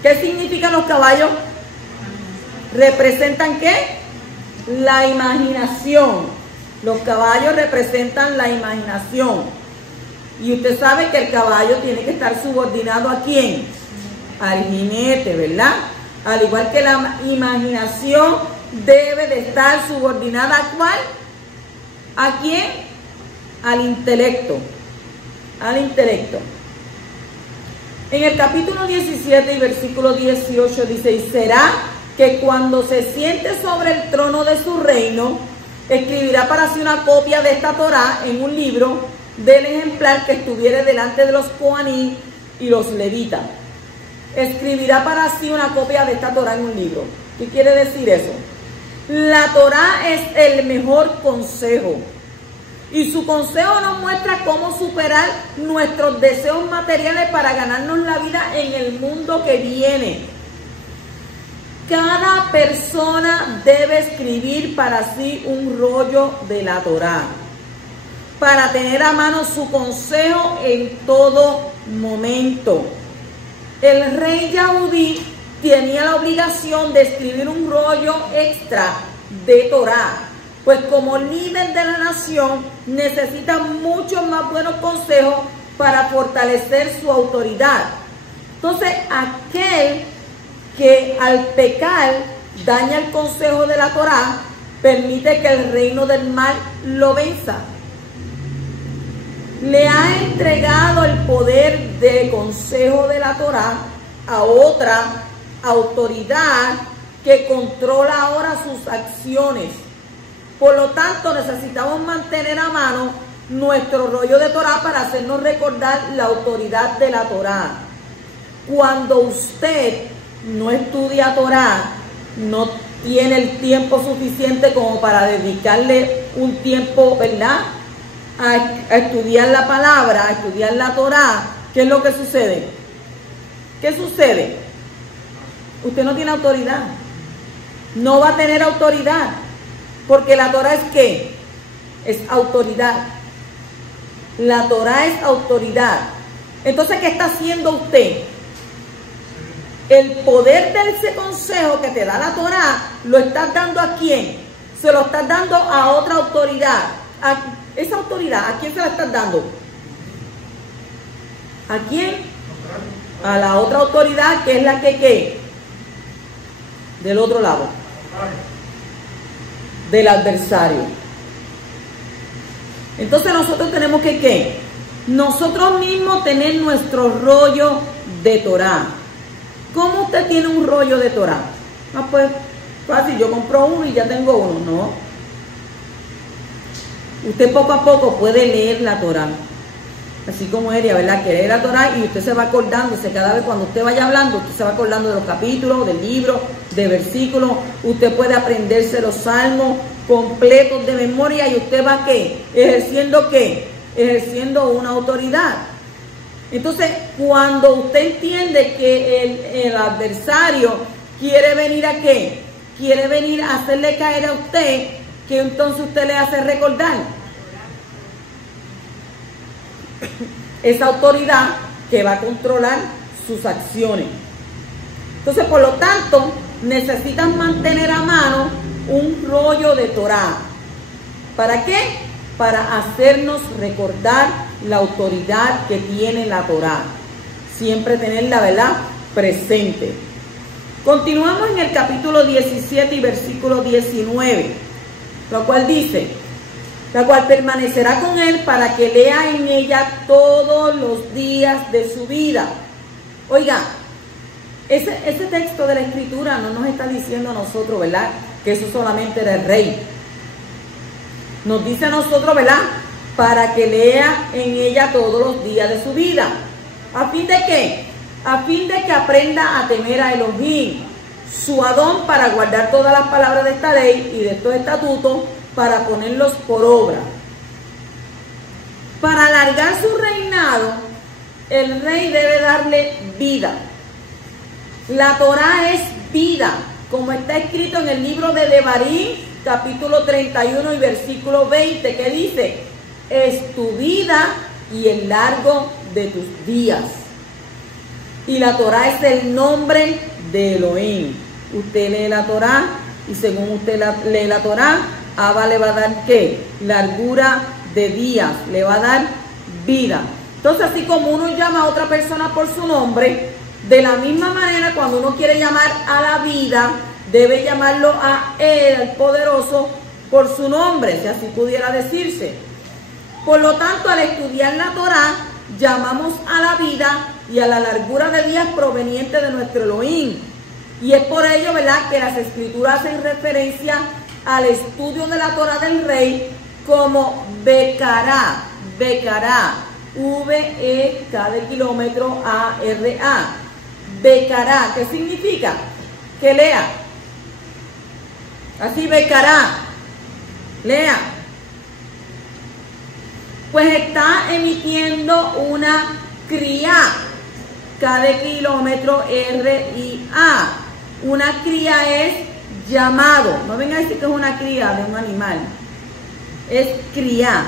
¿Qué significan los caballos? ¿Representan qué? La imaginación. Los caballos representan la imaginación. Y usted sabe que el caballo tiene que estar subordinado ¿a quién? Al jinete, ¿verdad? Al igual que la imaginación debe de estar subordinada ¿a cuál? ¿A quién? Al intelecto. Al intelecto. En el capítulo 17 y versículo 18 dice: y será que cuando se siente sobre el trono de su reino, escribirá para sí una copia de esta Torá en un libro del ejemplar que estuviere delante de los Coaní y los levitas. Escribirá para sí una copia de esta Torá en un libro. ¿Qué quiere decir eso? La Torá es el mejor consejo. Y su consejo nos muestra cómo superar nuestros deseos materiales para ganarnos la vida en el mundo que viene. Cada persona debe escribir para sí un rollo de la Torá, para tener a mano su consejo en todo momento. El rey Yahudí tenía la obligación de escribir un rollo extra de Torá, pues como líder de la nación necesita muchos más buenos consejos para fortalecer su autoridad. Entonces, aquel que al pecar daña el consejo de la Torá, permite que el reino del mal lo venza. Le ha entregado el poder de consejo de la Torá a otra autoridad que controla ahora sus acciones. Por lo tanto, necesitamos mantener a mano nuestro rollo de Torá para hacernos recordar la autoridad de la Torá. Cuando usted no estudia Torá, no tiene el tiempo suficiente como para dedicarle un tiempo, ¿verdad?, a estudiar la palabra, a estudiar la Torá, ¿qué es lo que sucede? ¿Qué sucede? Usted no tiene autoridad. No va a tener autoridad. Porque la Torá es ¿qué? Es autoridad. La Torá es autoridad. Entonces, ¿qué está haciendo usted? El poder de ese consejo que te da la Torá, ¿lo estás dando a quién? Se lo estás dando a otra autoridad. Esa autoridad, ¿a quién se la estás dando? ¿A quién? A la otra autoridad, que es la que ¿qué? Del otro lado. Del adversario. Entonces nosotros tenemos que ¿qué? Nosotros mismos tener nuestro rollo de Torá. ¿Cómo usted tiene un rollo de Torá? Ah, pues fácil, yo compro uno y ya tengo uno. No. Usted poco a poco puede leer la Torá. Así como ella, ¿verdad? Que lee la Torá y usted se va acordándose cada vez cuando usted vaya hablando, usted se va acordando de los capítulos, del libro, de versículos. Usted puede aprenderse los salmos completos de memoria y usted va ¿qué? Ejerciendo ¿qué? Ejerciendo una autoridad. Entonces, cuando usted entiende que el adversario quiere venir ¿a qué? Quiere venir a hacerle caer a usted, ¿qué entonces usted le hace recordar? Esa autoridad que va a controlar sus acciones. Entonces, por lo tanto, necesitan mantener a mano un rollo de Torá. ¿Para qué? Para hacernos recordar la autoridad que tiene la Torá. Siempre tenerla, ¿verdad?, presente. Continuamos en el capítulo 17 y versículo 19, lo cual dice: la cual permanecerá con él para que lea en ella todos los días de su vida. Oiga, ese texto de la Escritura no nos está diciendo a nosotros, ¿verdad?, que eso solamente era el rey. Nos dice a nosotros, ¿verdad?, para que lea en ella todos los días de su vida. ¿A fin de qué? A fin de que aprenda a temer a Elohim, su Adón, para guardar todas las palabras de esta ley y de estos estatutos, para ponerlos por obra. Para alargar su reinado, el rey debe darle vida. La Torá es vida, como está escrito en el libro de Devarim, capítulo 31 y versículo 20, que dice: es tu vida y el largo de tus días. Y la Torá es el nombre de Elohim. Usted lee la Torá y según usted lee la Torá, Abba le va a dar ¿qué? Largura de días, le va a dar vida. Entonces, así como uno llama a otra persona por su nombre, de la misma manera, cuando uno quiere llamar a la vida, debe llamarlo a él, al poderoso, por su nombre, si así pudiera decirse. Por lo tanto, al estudiar la Torá, llamamos a la vida y a la largura de días proveniente de nuestro Elohim. Y es por ello, ¿verdad?, que las Escrituras hacen referencia al estudio de la Torá del rey como Bekará, Bekará, V-E-K de kilómetro, A-R-A. Bekará, ¿qué significa? Que lea. Así, Bekará, lea. Pues está emitiendo una cría, K de kilómetro, R-I-A. Una cría es llamado. No venga a decir que es una cría de un animal. Es cría.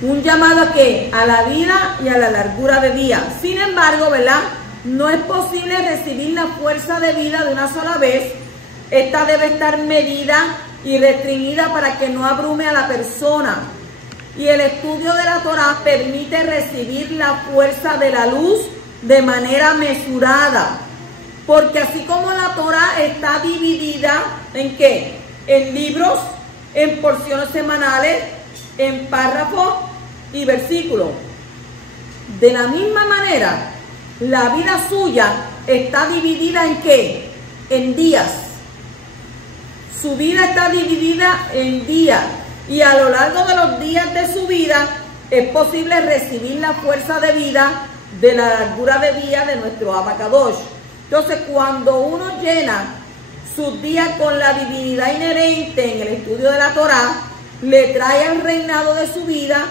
Un llamado ¿a qué? A la vida y a la largura de día. Sin embargo, ¿verdad?, no es posible recibir la fuerza de vida de una sola vez. Esta debe estar medida y restringida para que no abrume a la persona. Y el estudio de la Torá permite recibir la fuerza de la luz de manera mesurada. Porque así como la Torá está dividida ¿en qué? En libros, en porciones semanales, en párrafos y versículos. De la misma manera, la vida suya está dividida ¿en qué? En días. Su vida está dividida en días. Y a lo largo de los días de su vida es posible recibir la fuerza de vida de la largura de día de nuestro Abacadosh. Entonces, cuando uno llena sus días con la divinidad inherente en el estudio de la Torá, le trae al reinado de su vida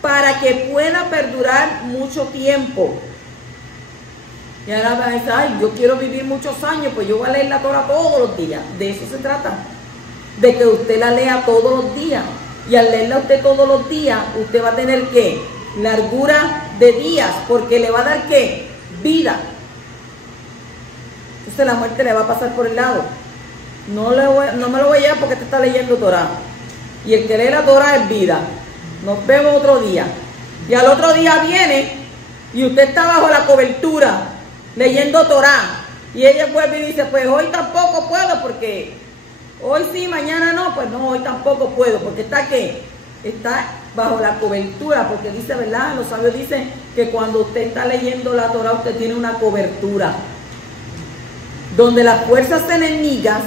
para que pueda perdurar mucho tiempo. Y ahora va a decir, ay, yo quiero vivir muchos años, pues yo voy a leer la Torá todos los días. De eso se trata. De que usted la lea todos los días. Y al leerla usted todos los días, usted va a tener ¿qué? Largura de días, porque le va a dar ¿qué? Vida. Entonces la muerte le va a pasar por el lado. No me lo voy a llevar porque te está leyendo Torá. Y el que lee la Torá es vida. Nos vemos otro día. Y al otro día viene y usted está bajo la cobertura leyendo Torá. Y ella vuelve y dice, pues hoy tampoco puedo porque hoy sí, mañana no. Pues no, hoy tampoco puedo porque está ¿qué? Está bajo la cobertura, porque dice, ¿verdad? Los sabios dicen que cuando usted está leyendo la Torá, usted tiene una cobertura. Donde las fuerzas enemigas,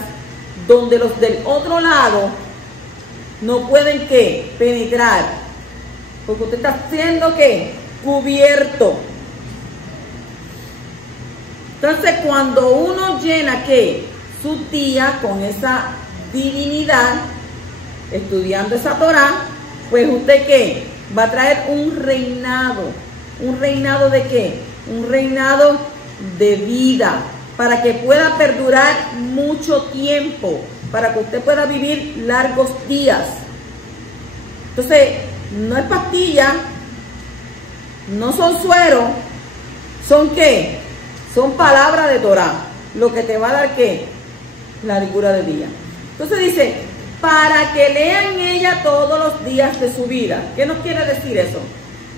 donde los del otro lado no pueden ¿qué? Penetrar. Porque usted está siendo ¿qué? Cubierto. Entonces, cuando uno llena ¿qué? Sus días con esa divinidad, estudiando esa Torá, pues usted ¿qué? Va a traer un reinado. ¿Un reinado de qué? Un reinado de vida, para que pueda perdurar mucho tiempo, para que usted pueda vivir largos días. Entonces, no es pastilla, no son sueros, son ¿qué? Son palabras de Torá, lo que te va a dar ¿qué? Largura de día. Entonces dice, para que lean ella todos los días de su vida. ¿Qué nos quiere decir eso?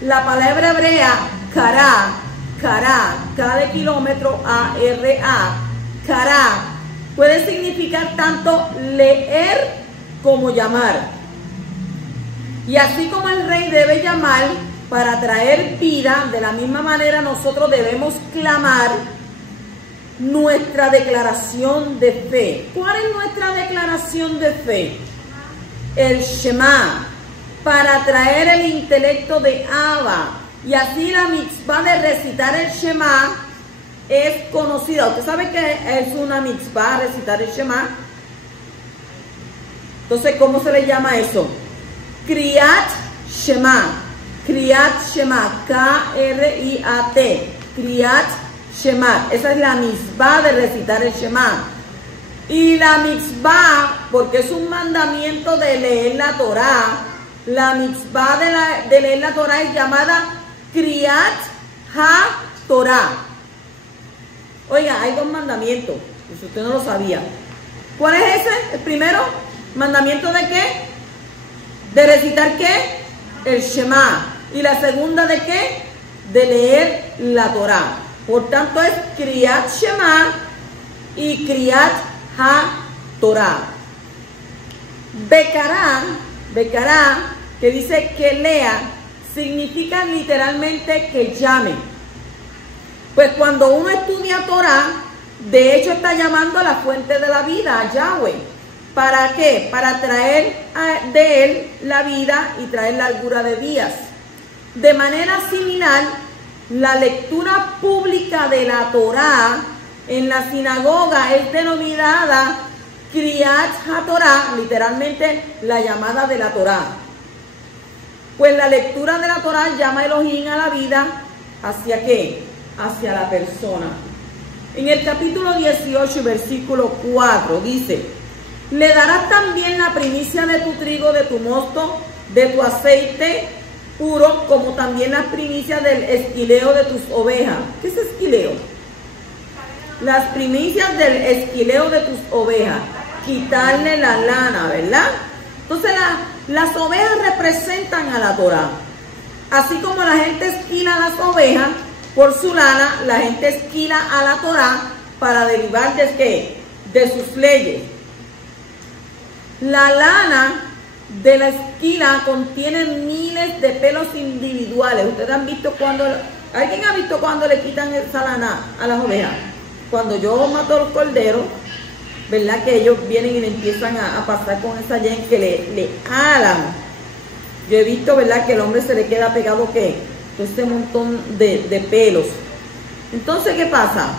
La palabra hebrea, kará, K de kilómetro, A-R-A, kará, puede significar tanto leer como llamar. Y así como el rey debe llamar para traer vida, de la misma manera nosotros debemos clamar nuestra declaración de fe. ¿Cuál es nuestra declaración de fe? El Shema, para traer el intelecto de Abba. Y así la mitzvah de recitar el Shema es conocida. ¿Usted sabe que es una mitzvah recitar el Shema? Entonces, ¿cómo se le llama eso? Kriyat Shema. Kriyat Shema. K-R-I-A-T. Kriyat Shema. Esa es la mitzvah de recitar el Shema. Y la mitzvah, porque es un mandamiento de leer la Torah, la mitzvah de leer la Torah es llamada Kriyat HaTorah. Oiga, hay dos mandamientos, si usted no lo sabía. ¿Cuál es ese? El primero, mandamiento de qué? De recitar qué? El Shema. Y la segunda de qué? De leer la Torah. Por tanto es Kriyat Shema y Kriyat HaTorah. Bekará, que dice que lea, significa literalmente que llame. Pues cuando uno estudia Torah, de hecho está llamando a la fuente de la vida, a Yahweh. ¿Para qué? Para traer de él la vida y traer la largura de días. De manera similar, la lectura pública de la Torah en la sinagoga es denominada Kriyat HaTorah, literalmente la llamada de la Torah. Pues la lectura de la Torah llama a Elohim a la vida. ¿Hacia qué? Hacia la persona. En el capítulo 18, versículo 4, dice: le darás también la primicia de tu trigo, de tu mosto, de tu aceite puro, como también las primicias del esquileo de tus ovejas. ¿Qué es esquileo? Las primicias del esquileo de tus ovejas. Quitarle la lana, ¿verdad? Entonces las ovejas representan a la Torah. Así como la gente esquila a las ovejas por su lana, la gente esquila a la Torah para derivar de ¿qué? De sus leyes. La lana de la esquila contiene miles de pelos individuales. Ustedes han visto cuando, ¿alguien ha visto cuando le quitan esa lana a las ovejas? Cuando yo mato a los corderos, ¿verdad? Que ellos vienen y le empiezan a pasar con esa yen que le alan. Yo he visto, ¿verdad? Que el hombre se le queda pegado, ¿qué? Todo este montón de pelos. Entonces, ¿qué pasa?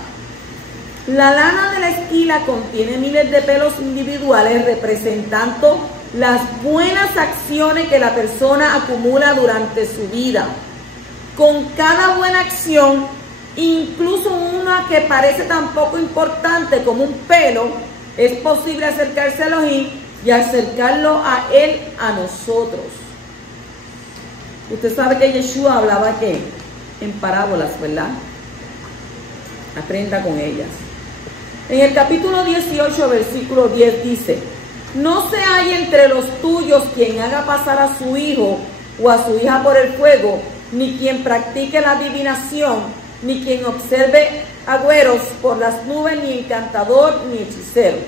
La lana de la esquila contiene miles de pelos individuales representando las buenas acciones que la persona acumula durante su vida. Con cada buena acción, incluso una que parece tan poco importante como un pelo, es posible acercarse a Elohim y acercarlo a Él a nosotros. Usted sabe que Yeshua hablaba ¿qué? En parábolas, ¿verdad? Aprenda con ellas. En el capítulo 18, versículo 10 dice: no se halla entre los tuyos quien haga pasar a su hijo o a su hija por el fuego, ni quien practique la adivinación, ni quien observe agüeros por las nubes, ni encantador, ni hechicero.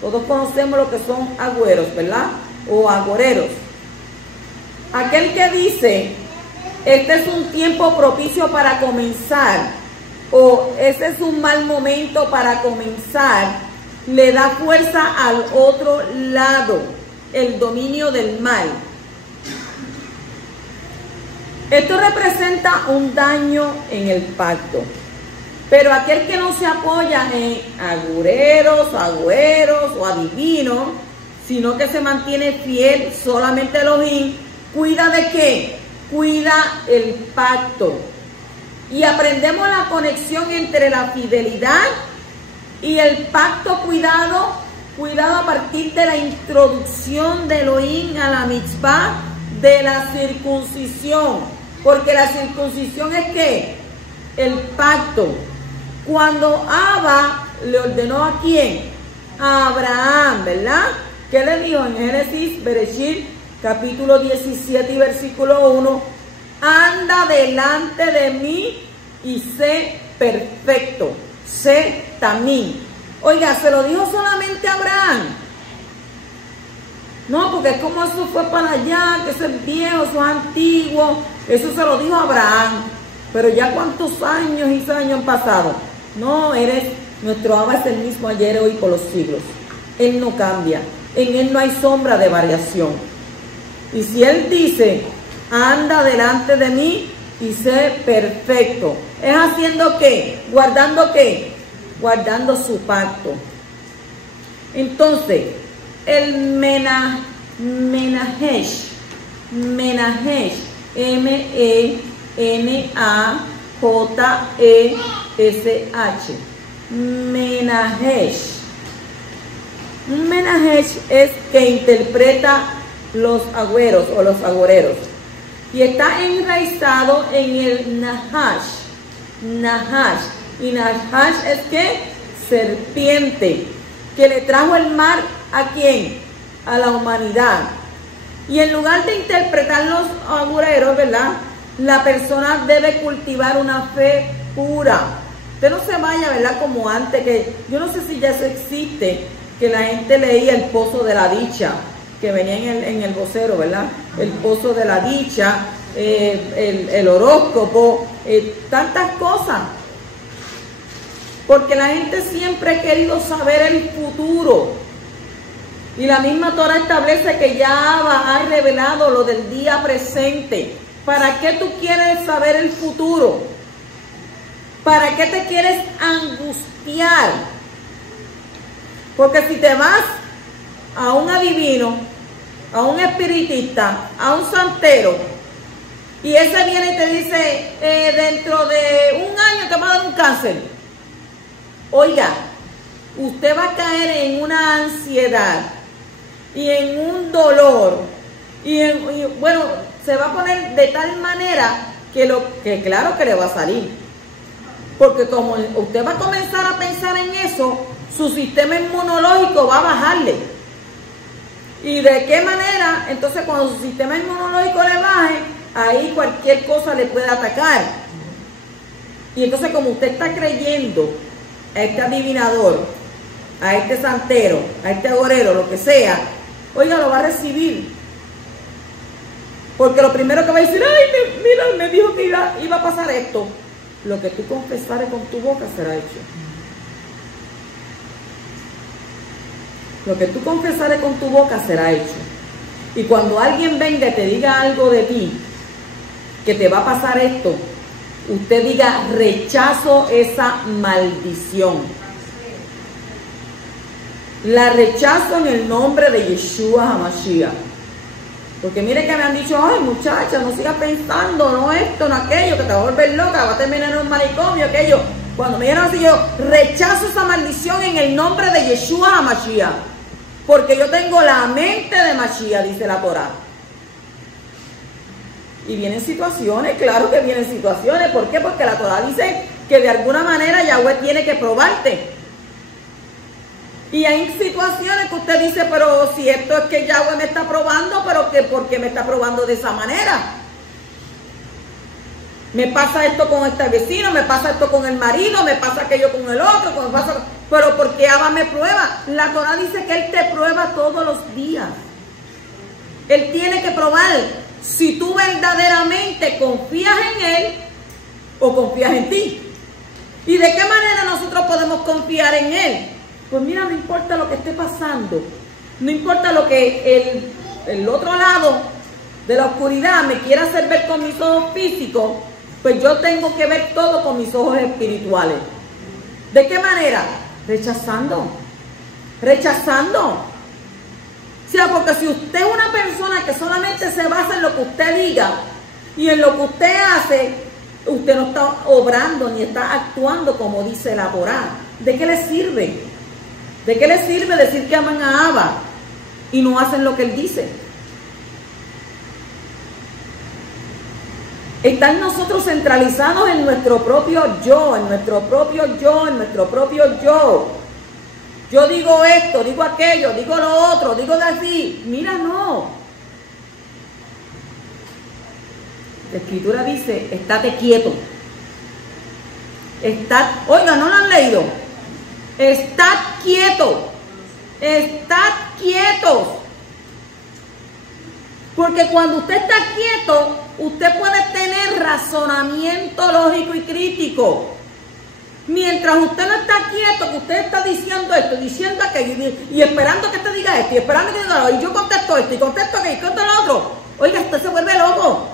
Todos conocemos lo que son agüeros, ¿verdad? O agoreros. Aquel que dice, este es un tiempo propicio para comenzar, o este es un mal momento para comenzar, le da fuerza al otro lado, el dominio del mal. Esto representa un daño en el pacto. Pero aquel que no se apoya en agureros, agüeros o adivinos, sino que se mantiene fiel solamente a Elohim, ¿cuida de qué? Cuida el pacto. Y aprendemos la conexión entre la fidelidad y el pacto cuidado a partir de la introducción de Elohim a la mitzvah de la circuncisión. Porque la circuncisión es ¿qué? El pacto. Cuando Abba le ordenó ¿a quién? A Abraham, ¿verdad? ¿Qué le dijo en Génesis, Bereshit, capítulo 17 y versículo 1? Anda delante de mí y sé perfecto, sé tamín. Oiga, ¿se lo dijo solamente a Abraham? No, porque es como eso fue para allá, que eso es viejo, eso es antiguo. Eso se lo dijo Abraham. Pero ya cuántos años y años han pasado. No, nuestro Abba es el mismo ayer, hoy, por los siglos. Él no cambia. En Él no hay sombra de variación. Y si Él dice, anda delante de mí y sé perfecto, ¿es haciendo qué? ¿Guardando qué? Guardando su pacto. Entonces, el Menahesh, M-E-N-A-J-E-S-H, Menahesh es que interpreta los agüeros o los agoreros. Y está enraizado en el Nahash. Y Nahash es que serpiente, que le trajo el mar ¿a quién? A la humanidad. Y en lugar de interpretar los agoreros, ¿verdad? La persona debe cultivar una fe pura. Usted no se vaya, ¿verdad? Como antes, que yo no sé si ya eso existe, que la gente leía el pozo de la dicha, que venía en el vocero, ¿verdad? El pozo de la dicha, el horóscopo, tantas cosas. Porque la gente siempre ha querido saber el futuro. Y la misma Torah establece que Yahweh ha revelado lo del día presente. ¿Para qué tú quieres saber el futuro? ¿Para qué te quieres angustiar? Porque si te vas a un adivino, a un espiritista, a un santero, y ese viene y te dice, dentro de un año te va a dar un cáncer. Oiga, usted va a caer en una ansiedad y en un dolor y bueno, se va a poner de tal manera que claro que le va a salir, porque como usted va a comenzar a pensar en eso, su sistema inmunológico va a bajarle. ¿Y de qué manera? Entonces cuando su sistema inmunológico le baje, ahí cualquier cosa le puede atacar. Y entonces como usted está creyendo a este adivinador, a este santero, a este agorero, lo que sea, oiga, lo va a recibir. Porque lo primero que va a decir, ay, mira, me dijo que iba a pasar esto. Lo que tú confesares con tu boca será hecho. Lo que tú confesares con tu boca será hecho. Y cuando alguien venga y te diga algo de ti, que te va a pasar esto, usted diga, rechazo esa maldición. La rechazo en el nombre de Yeshua HaMashiach. Porque mire que me han dicho, ay muchacha, no sigas pensando, no esto, no aquello, que te va a volver loca, va a terminar en un manicomio, aquello. Cuando me dijeron así, yo rechazo esa maldición en el nombre de Yeshua HaMashiach. Porque yo tengo la mente de Mashiach, dice la Torah. Y vienen situaciones, claro que vienen situaciones. ¿Por qué? Porque la Torah dice que de alguna manera Yahweh tiene que probarte. Y hay situaciones que usted dice, pero si esto es que Yahweh me está probando, pero que ¿por qué me está probando de esa manera? Me pasa esto con este vecino, me pasa esto con el marido, me pasa aquello con el otro, pero ¿por qué Abba me prueba? La Torah dice que Él te prueba todos los días. Él tiene que probar si tú verdaderamente confías en Él o confías en ti. ¿Y de qué manera nosotros podemos confiar en Él? Pues mira, no importa lo que esté pasando, no importa lo que el otro lado de la oscuridad me quiera hacer ver con mis ojos físicos, pues yo tengo que ver todo con mis ojos espirituales. ¿De qué manera? Rechazando. O sea, porque si usted es una persona que solamente se basa en lo que usted diga y en lo que usted hace, usted no está obrando ni está actuando como dice la Torah. ¿De qué le sirve? ¿De qué le sirve decir que aman a Abba y no hacen lo que Él dice? Están nosotros centralizados en nuestro propio yo, en nuestro propio yo, en nuestro propio yo. Yo digo esto, digo aquello, digo lo otro, digo de así. Mira, no. La Escritura dice, estate quieto. Oiga, ¿no lo han leído? Estad quieto. Estad quietos. Porque cuando usted está quieto, usted puede tener razonamiento lógico y crítico. Mientras usted no está quieto, que usted está diciendo esto, diciendo aquello, y esperando que te diga esto, y esperando que diga lo, y yo contesto esto, y contesto aquello, y contesto lo otro. Oiga, usted se vuelve loco.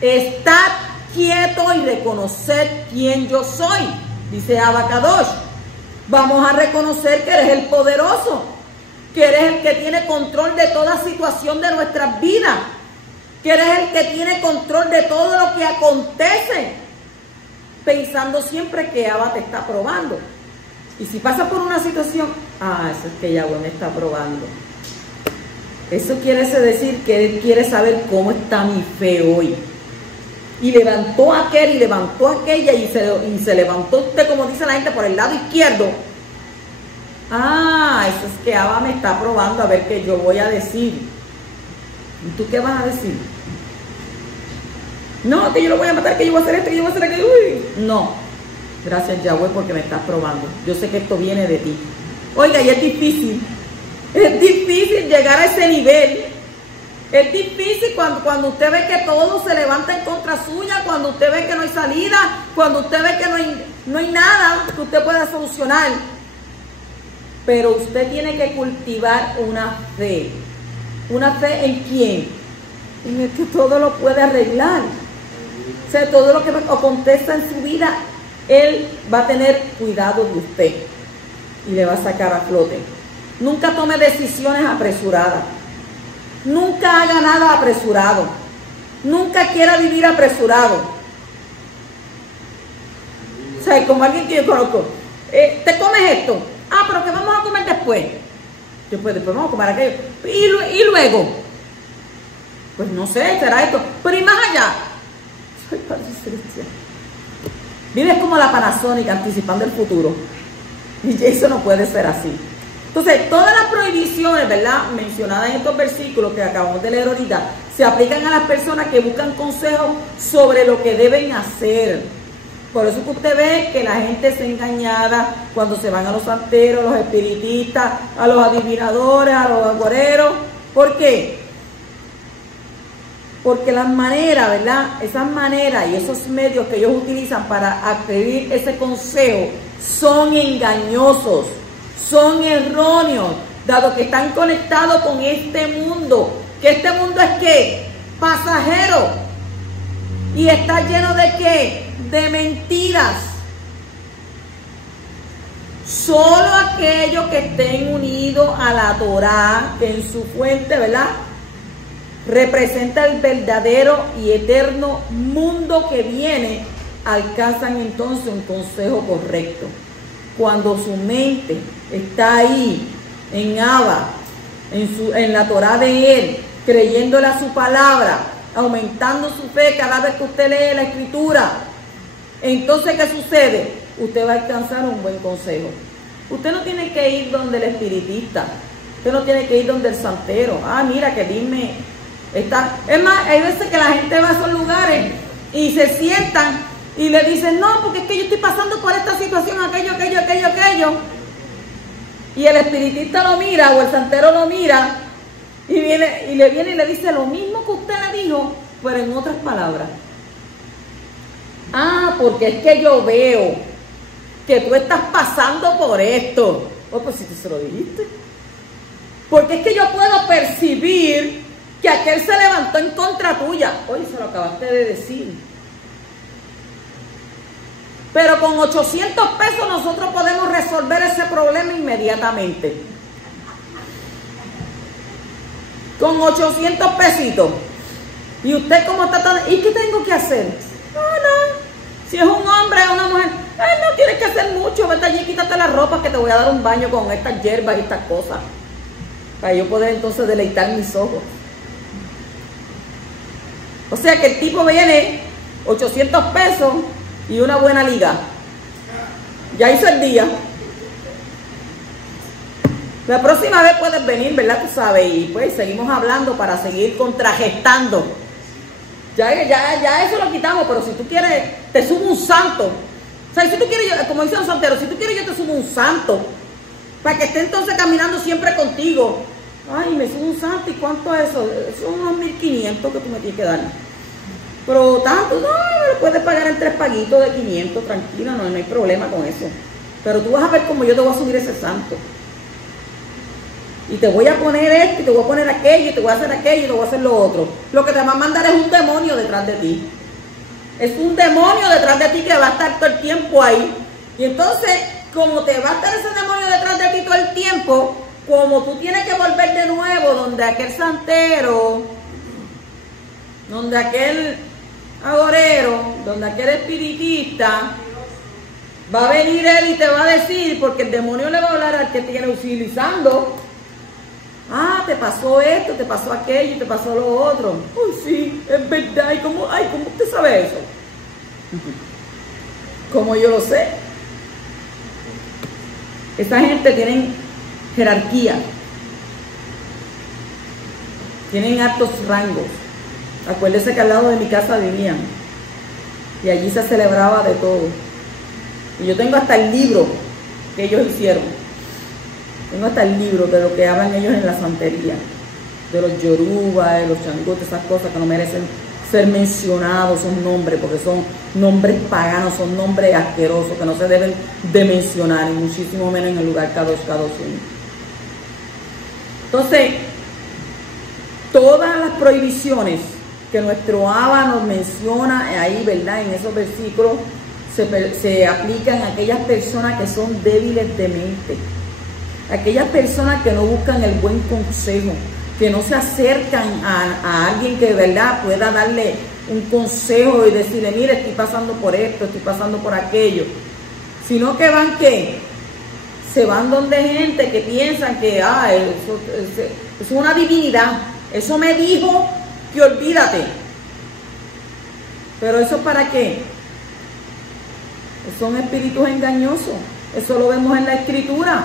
Estar quieto y reconocer quién yo soy, dice Abacadosh. Vamos a reconocer que eres el poderoso, que eres el que tiene control de toda situación de nuestras vidas, que eres el que tiene control de todo lo que acontece, pensando siempre que Abba te está probando. Y si pasa por una situación, eso es que Yahweh me está probando. Eso quiere decir que Él quiere saber cómo está mi fe hoy. Y levantó a aquel y levantó a aquella y se levantó usted, como dice la gente, por el lado izquierdo. Eso es que Abba me está probando a ver qué yo voy a decir. ¿Y tú qué vas a decir? No, que yo lo voy a matar, que yo voy a hacer esto, que yo voy a hacer aquello. No, gracias Yahweh porque me estás probando. Yo sé que esto viene de ti. Oiga, y es difícil llegar a ese nivel. Es difícil cuando usted ve que todo se levanta en contra suya, cuando usted ve que no hay salida, cuando usted ve que no hay nada que usted pueda solucionar. Pero usted tiene que cultivar una fe. ¿Una fe en quién? En el que todo lo puede arreglar. O sea, todo lo que acontezca en su vida, Él va a tener cuidado de usted y le va a sacar a flote. Nunca tome decisiones apresuradas. Nunca haga nada apresurado. Nunca quiera vivir apresurado. O sea, como alguien que yo conozco. ¿Te comes esto? Pero que vamos a comer después. Después vamos a comer aquello. ¿Y luego? Pues no sé, será esto. Pero ¿y más allá? Soy Padre Celestial. Vives como la Panasonic anticipando el futuro. Y eso no puede ser así. Entonces, todas las prohibiciones, ¿verdad?, mencionadas en estos versículos que acabamos de leer ahorita, se aplican a las personas que buscan consejos sobre lo que deben hacer. Por eso que usted ve que la gente es engañada cuando se van a los santeros, a los espiritistas, a los adivinadores, a los agoreros. ¿Por qué? Porque las maneras, ¿verdad?, esas maneras y esos medios que ellos utilizan para adquirir ese consejo son engañosos. Son erróneos, dado que están conectados con este mundo. Que este mundo es ¿qué? Pasajero. Y está lleno de ¿qué? De mentiras. Solo aquellos que estén unidos a la Torá, que en su fuente, ¿verdad?, representa el verdadero y eterno mundo que viene, alcanzan entonces un consejo correcto. Cuando su mente está ahí, en Abba, en la Torá de Él, creyéndole a su palabra, aumentando su fe cada vez que usted lee la Escritura, entonces ¿qué sucede? Usted va a alcanzar un buen consejo. Usted no tiene que ir donde el espiritista, usted no tiene que ir donde el santero. Mira que dime, está. Es más, hay veces que la gente va a esos lugares y se sientan y le dicen, no, porque es que yo estoy pasando por esta situación, aquello. Y el espiritista lo mira o el santero lo mira y le viene y le dice lo mismo que usted le dijo, pero en otras palabras. Porque es que yo veo que tú estás pasando por esto. Pues si tú se lo dijiste. Porque es que yo puedo percibir que aquel se levantó en contra tuya. Oye, se lo acabaste de decir. Pero con 800 pesos nosotros podemos resolver ese problema inmediatamente. Con 800 pesitos. Y usted como está tan... ¿Y qué tengo que hacer? No. Si es un hombre o una mujer, no tienes que hacer mucho. Vete allí y quítate la ropa que te voy a dar un baño con estas hierbas y estas cosas. Para yo poder entonces deleitar mis ojos. O sea que el tipo viene 800 pesos y una buena liga. Ya hizo el día. La próxima vez puedes venir, ¿verdad? Tú sabes, y pues seguimos hablando para seguir contragestando. Ya eso lo quitamos, pero si tú quieres, te subo un santo. O sea, si tú quieres, como dicen los santeros, si tú quieres yo te subo un santo. Para que esté entonces caminando siempre contigo. Ay, me subo un santo, ¿y cuánto es eso? Son unos 1.500 que tú me tienes que dar. Pero tanto, no, me lo puedes pagar en 3 paguitos de 500, tranquilo, no hay problema con eso. Pero tú vas a ver cómo yo te voy a subir ese santo. Y te voy a poner esto, y te voy a poner aquello, y te voy a hacer aquello, y te voy a hacer lo otro. Lo que te va a mandar es un demonio detrás de ti. Es un demonio detrás de ti que va a estar todo el tiempo ahí. Y entonces, como te va a estar ese demonio detrás de ti todo el tiempo, como tú tienes que volver de nuevo donde aquel santero, donde aquel agorero, donde aquel espiritista, va a venir él y te va a decir, porque el demonio le va a hablar al que te viene utilizando. Ah, te pasó esto, te pasó aquello, te pasó lo otro. Uy, sí, es verdad. ¿Cómo usted sabe eso? ¿Cómo yo lo sé? Esta gente tiene jerarquía. Tienen altos rangos. Acuérdese que al lado de mi casa vivían. Y allí se celebraba de todo. Y yo tengo hasta el libro que ellos hicieron. Tengo hasta el libro de lo que hablan ellos en la santería, de los yoruba, de los changotes, esas cosas que no merecen ser mencionados, son nombres, porque son nombres paganos, son nombres asquerosos que no se deben de mencionar, y muchísimo menos en el lugar Kadosh Kadoshim. Entonces, todas las prohibiciones que nuestro Abba nos menciona ahí, ¿verdad? En esos versículos se aplican a aquellas personas que son débiles de mente. Aquellas personas que no buscan el buen consejo, que no se acercan a alguien que de verdad pueda darle un consejo y decirle, mire, estoy pasando por esto, estoy pasando por aquello. Sino que van, ¿qué? Se van donde gente que piensan que, eso es una divinidad. Eso me dijo que olvídate. ¿Pero eso para qué? Son espíritus engañosos. Eso lo vemos en la Escritura.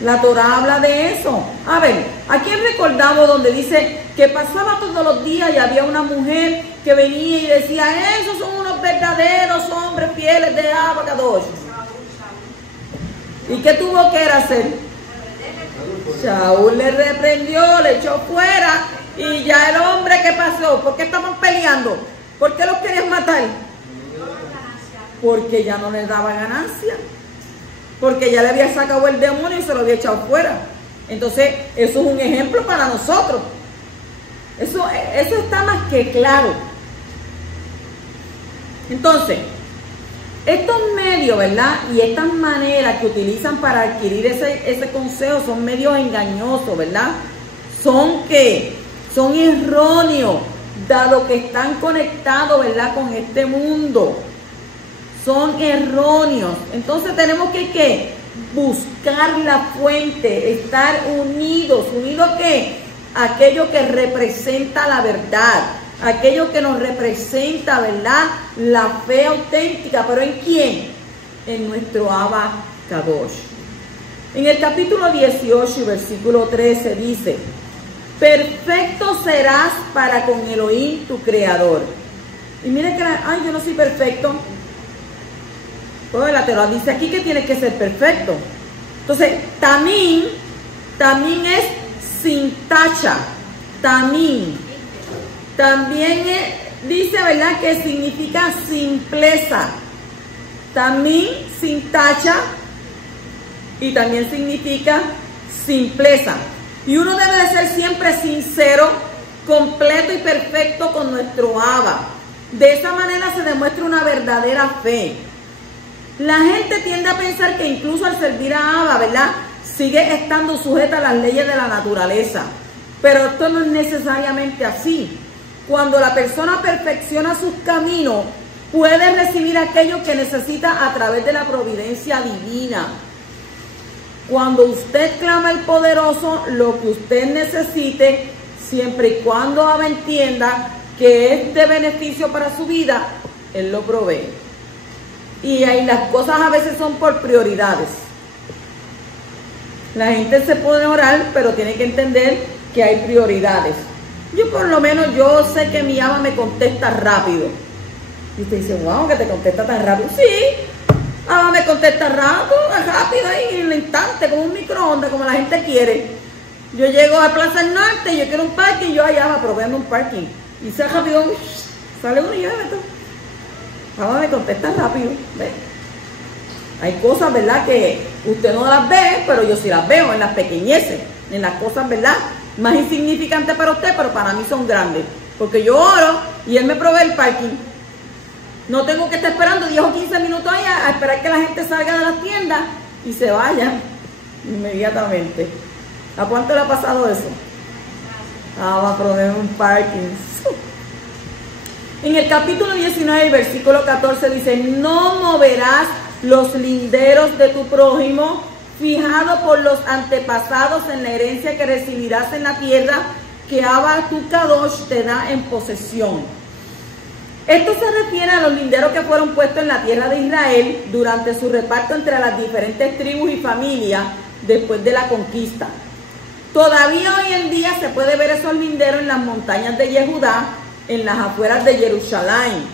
La Torá habla de eso. A ver, ¿a quién recordamos donde dice que pasaba todos los días y había una mujer que venía y decía, esos son unos verdaderos hombres fieles de Abba Kadosh? ¿Y qué tuvo que hacer? Saúl le reprendió, le echó fuera, y ya el hombre, ¿qué pasó? ¿Por qué estaban peleando? ¿Por qué los querían matar? Porque ya no les daba ganancia. Porque ya le había sacado el demonio y se lo había echado fuera. Entonces, eso es un ejemplo para nosotros. Eso está más que claro. Entonces, estos medios, ¿verdad? Y estas maneras que utilizan para adquirir ese consejo son medios engañosos, ¿verdad? Son erróneos, dado que están conectados, ¿verdad? Con este mundo. Son erróneos. Entonces tenemos que buscar la fuente, estar unidos. ¿Unidos qué? Aquello que representa la verdad, aquello que nos representa, ¿verdad? La fe auténtica. ¿Pero en quién? En nuestro Abba Kadosh. En el capítulo 18, versículo 13 dice, perfecto serás para con Elohim tu creador. Y mire que, yo no soy perfecto. Pues la Torá dice aquí que tiene que ser perfecto. Entonces, tamín es sin tacha. Tamín. También dice, ¿verdad?, que significa simpleza. Tamín sin tacha. Y también significa simpleza. Y uno debe de ser siempre sincero, completo y perfecto con nuestro Abba. De esa manera se demuestra una verdadera fe. La gente tiende a pensar que incluso al servir a Abba, ¿verdad?, sigue estando sujeta a las leyes de la naturaleza. Pero esto no es necesariamente así. Cuando la persona perfecciona sus caminos, puede recibir aquello que necesita a través de la providencia divina. Cuando usted clama al poderoso lo que usted necesite, siempre y cuando Abba entienda que es de beneficio para su vida, Él lo provee. Y ahí las cosas a veces son por prioridades. La gente se puede orar, pero tiene que entender que hay prioridades. Yo por lo menos, yo sé que mi Abba me contesta rápido. Y usted dice, wow, que te contesta tan rápido. Sí, Abba me contesta rápido ahí en el instante, como un microondas, como la gente quiere. Yo llego a Plaza del Norte, yo quiero un parking, yo allá aprobando un parking. Y se rápido, sale uno y yo me meto. Ahora me contesta rápido. ¿Ves? Hay cosas, ¿verdad?, que usted no las ve, pero yo sí las veo en las pequeñeces, en las cosas, ¿verdad?, más insignificantes para usted, pero para mí son grandes. Porque yo oro y él me provee el parking. No tengo que estar esperando 10 o 15 minutos allá a esperar que la gente salga de las tiendas y se vaya inmediatamente. ¿A cuánto le ha pasado eso? Va a proveer un parking. En el capítulo 19, versículo 14 dice: no moverás los linderos de tu prójimo, fijado por los antepasados en la herencia que recibirás en la tierra que Abba tu Kadosh te da en posesión. Esto se refiere a los linderos que fueron puestos en la tierra de Israel durante su reparto entre las diferentes tribus y familias después de la conquista. Todavía hoy en día se puede ver esos linderos en las montañas de Yehudá, en las afueras de Jerusalén.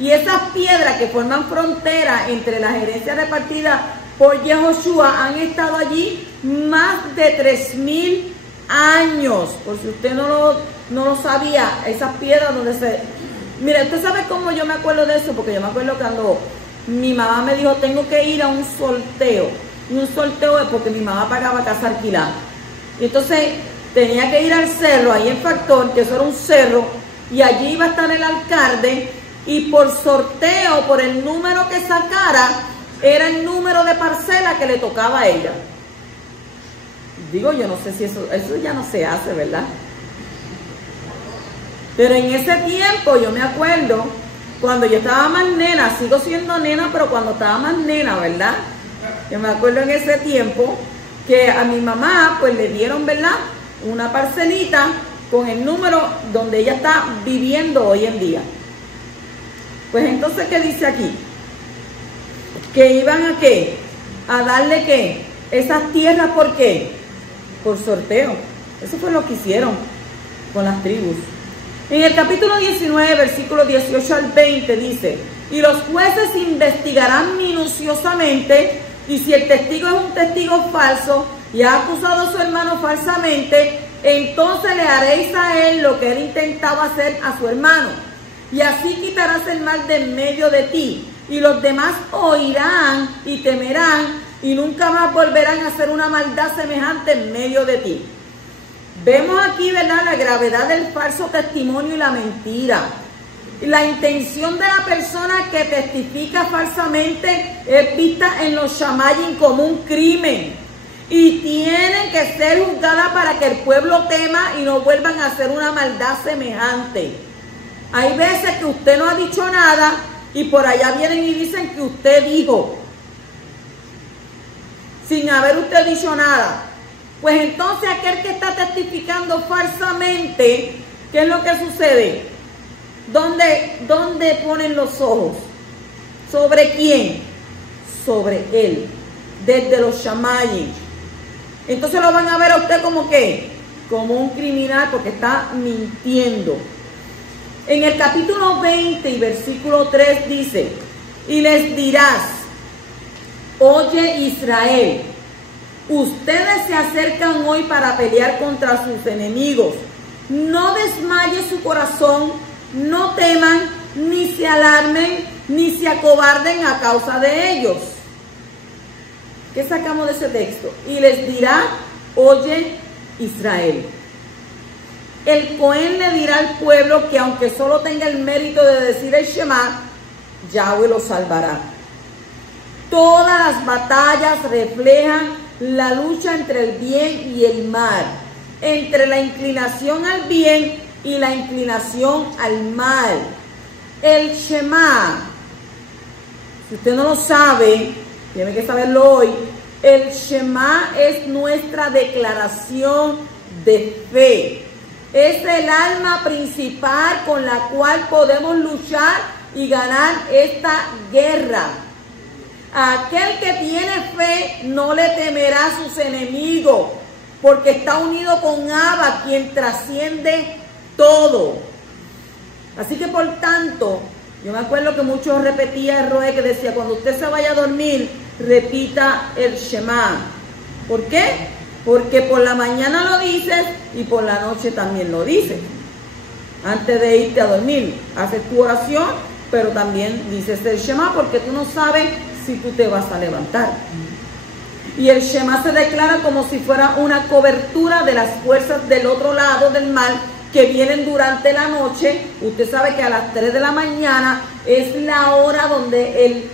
Y esas piedras que forman frontera entre las herencias repartidas por Yehoshua han estado allí más de 3000 años. Por si usted no lo sabía, esas piedras donde se... Mire, ¿usted sabe cómo yo me acuerdo de eso? Porque yo me acuerdo cuando mi mamá me dijo, tengo que ir a un sorteo. Y un sorteo es porque mi mamá pagaba casa alquilada. Y entonces tenía que ir al cerro, ahí en Factor, que eso era un cerro, y allí iba a estar el alcalde, y por sorteo, por el número que sacara, era el número de parcela que le tocaba a ella. Digo, yo no sé si eso ya no se hace, ¿verdad? Pero en ese tiempo yo me acuerdo, cuando yo estaba más nena, sigo siendo nena, pero cuando estaba más nena, ¿verdad? Yo me acuerdo en ese tiempo que a mi mamá pues le dieron, ¿verdad?, una parcelita con el número donde ella está viviendo hoy en día. Pues entonces, ¿qué dice aquí? Que iban a ¿qué? A darle ¿qué? Esas tierras, ¿por qué? Por sorteo. Eso fue lo que hicieron con las tribus. En el capítulo 19, versículos 18 al 20 dice: y los jueces investigarán minuciosamente, y si el testigo es un testigo falso y ha acusado a su hermano falsamente, entonces le haréis a él lo que él intentaba hacer a su hermano. Y así quitarás el mal de en medio de ti, y los demás oirán y temerán, y nunca más volverán a hacer una maldad semejante en medio de ti. Vemos aquí, ¿verdad?, la gravedad del falso testimonio y la mentira. La intención de la persona que testifica falsamente es vista en los shamayim como un crimen, y tienen que ser juzgadas para que el pueblo tema y no vuelvan a hacer una maldad semejante. Hay veces que usted no ha dicho nada y por allá vienen y dicen que usted dijo, sin haber usted dicho nada. Pues entonces aquel que está testificando falsamente, ¿qué es lo que sucede? ¿Dónde ponen los ojos? ¿Sobre quién? Sobre él, desde los shamayim. Entonces lo van a ver a usted como ¿qué? Como un criminal, porque está mintiendo. En el capítulo 20 y versículo 3 dice: y les dirás, oye Israel, ustedes se acercan hoy para pelear contra sus enemigos. No desmaye su corazón, no teman, ni se alarmen, ni se acobarden a causa de ellos. ¿Qué sacamos de ese texto? Y les dirá, oye Israel. El Cohen le dirá al pueblo que aunque solo tenga el mérito de decir el Shema, Yahweh lo salvará. Todas las batallas reflejan la lucha entre el bien y el mal, entre la inclinación al bien y la inclinación al mal. El Shema, si usted no lo sabe, tiene que saberlo hoy. El Shema es nuestra declaración de fe. Es el arma principal con la cual podemos luchar y ganar esta guerra. Aquel que tiene fe no le temerá a sus enemigos, porque está unido con Abba, quien trasciende todo. Así que por tanto, yo me acuerdo que muchos repetían el Roe que decía, cuando usted se vaya a dormir, repita el Shema. ¿Por qué? Porque por la mañana lo dices y por la noche también lo dices. Antes de irte a dormir, haces tu oración, pero también dices el Shema porque tú no sabes si tú te vas a levantar. Y el Shema se declara como si fuera una cobertura de las fuerzas del otro lado del mar que vienen durante la noche. Usted sabe que a las 3 de la mañana es la hora donde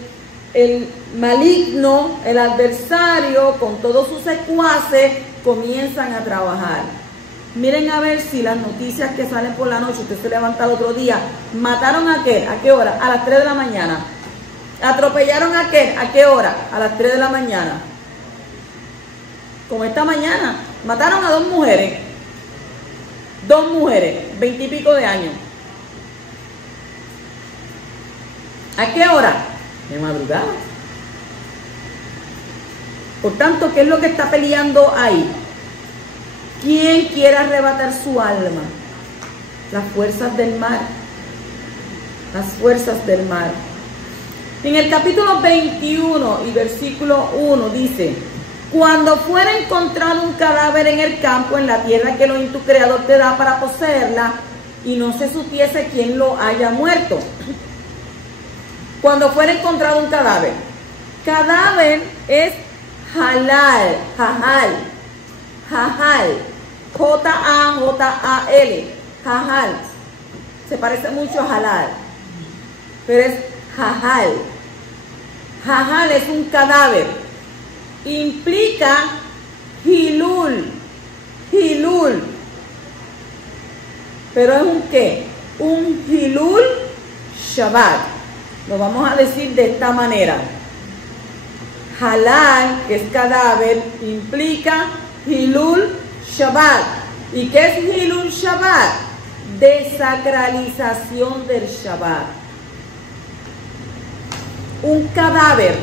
el maligno, el adversario, con todos sus secuaces, comienzan a trabajar. Miren a ver si las noticias que salen por la noche, usted se levanta el otro día, ¿mataron a qué? ¿A qué hora? A las 3 de la mañana. ¿Atropellaron a qué? ¿A qué hora? A las 3 de la mañana. Como esta mañana, mataron a 2 mujeres. 2 mujeres, 20 y pico de años. ¿A qué hora? De madrugada. Por tanto, ¿qué es lo que está peleando ahí? ¿Quién quiere arrebatar su alma? Las fuerzas del mar. Las fuerzas del mar. En el capítulo 21 y versículo 1 dice: cuando fuera encontrado un cadáver en el campo, en la tierra que Elohim tu creador te da para poseerla, y no se supiese quién lo haya muerto. Cuando fuera encontrado un cadáver. Cadáver es halal, jajal, jajal, J-A-J-A-L, jajal. Se parece mucho a halal, pero es jajal. Jajal es un cadáver. Implica hilul, hilul. Pero es un ¿qué? Un hilul Shabbat. Lo vamos a decir de esta manera. Halal, que es cadáver, implica hilul Shabbat. ¿Y qué es hilul Shabbat? Desacralización del Shabbat. Un cadáver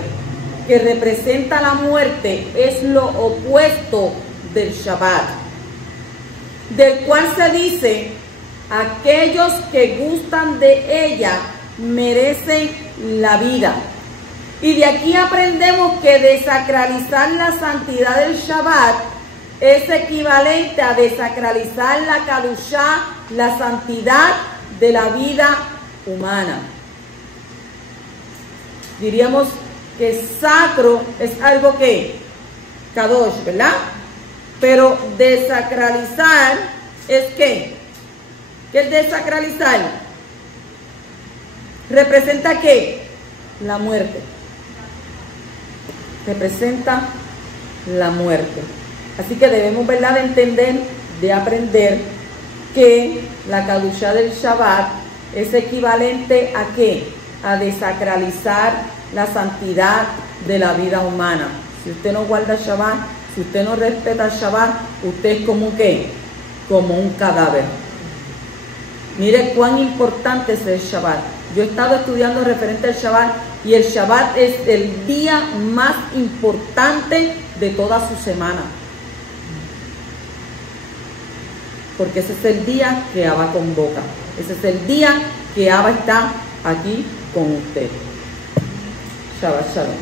que representa la muerte es lo opuesto del Shabbat, del cual se dice: aquellos que gustan de ella merecen la vida. Y de aquí aprendemos que desacralizar la santidad del Shabbat es equivalente a desacralizar la Kadushá, la santidad de la vida humana. Diríamos que sacro es algo que Kadosh, ¿verdad? Pero desacralizar es ¿qué? ¿Qué es desacralizar? ¿Representa qué? La muerte. Representa la muerte. Así que debemos, ¿verdad?, de entender, de aprender que la Kadushá del Shabbat es equivalente a ¿qué? A desacralizar la santidad de la vida humana. Si usted no guarda Shabbat, si usted no respeta el Shabbat, usted es como un ¿qué? Como un cadáver. Mire cuán importante es el Shabbat. Yo he estado estudiando referente al Shabbat y el Shabbat es el día más importante de toda su semana. Porque ese es el día que Abba convoca. Ese es el día que Abba está aquí con usted. Shabbat Shalom.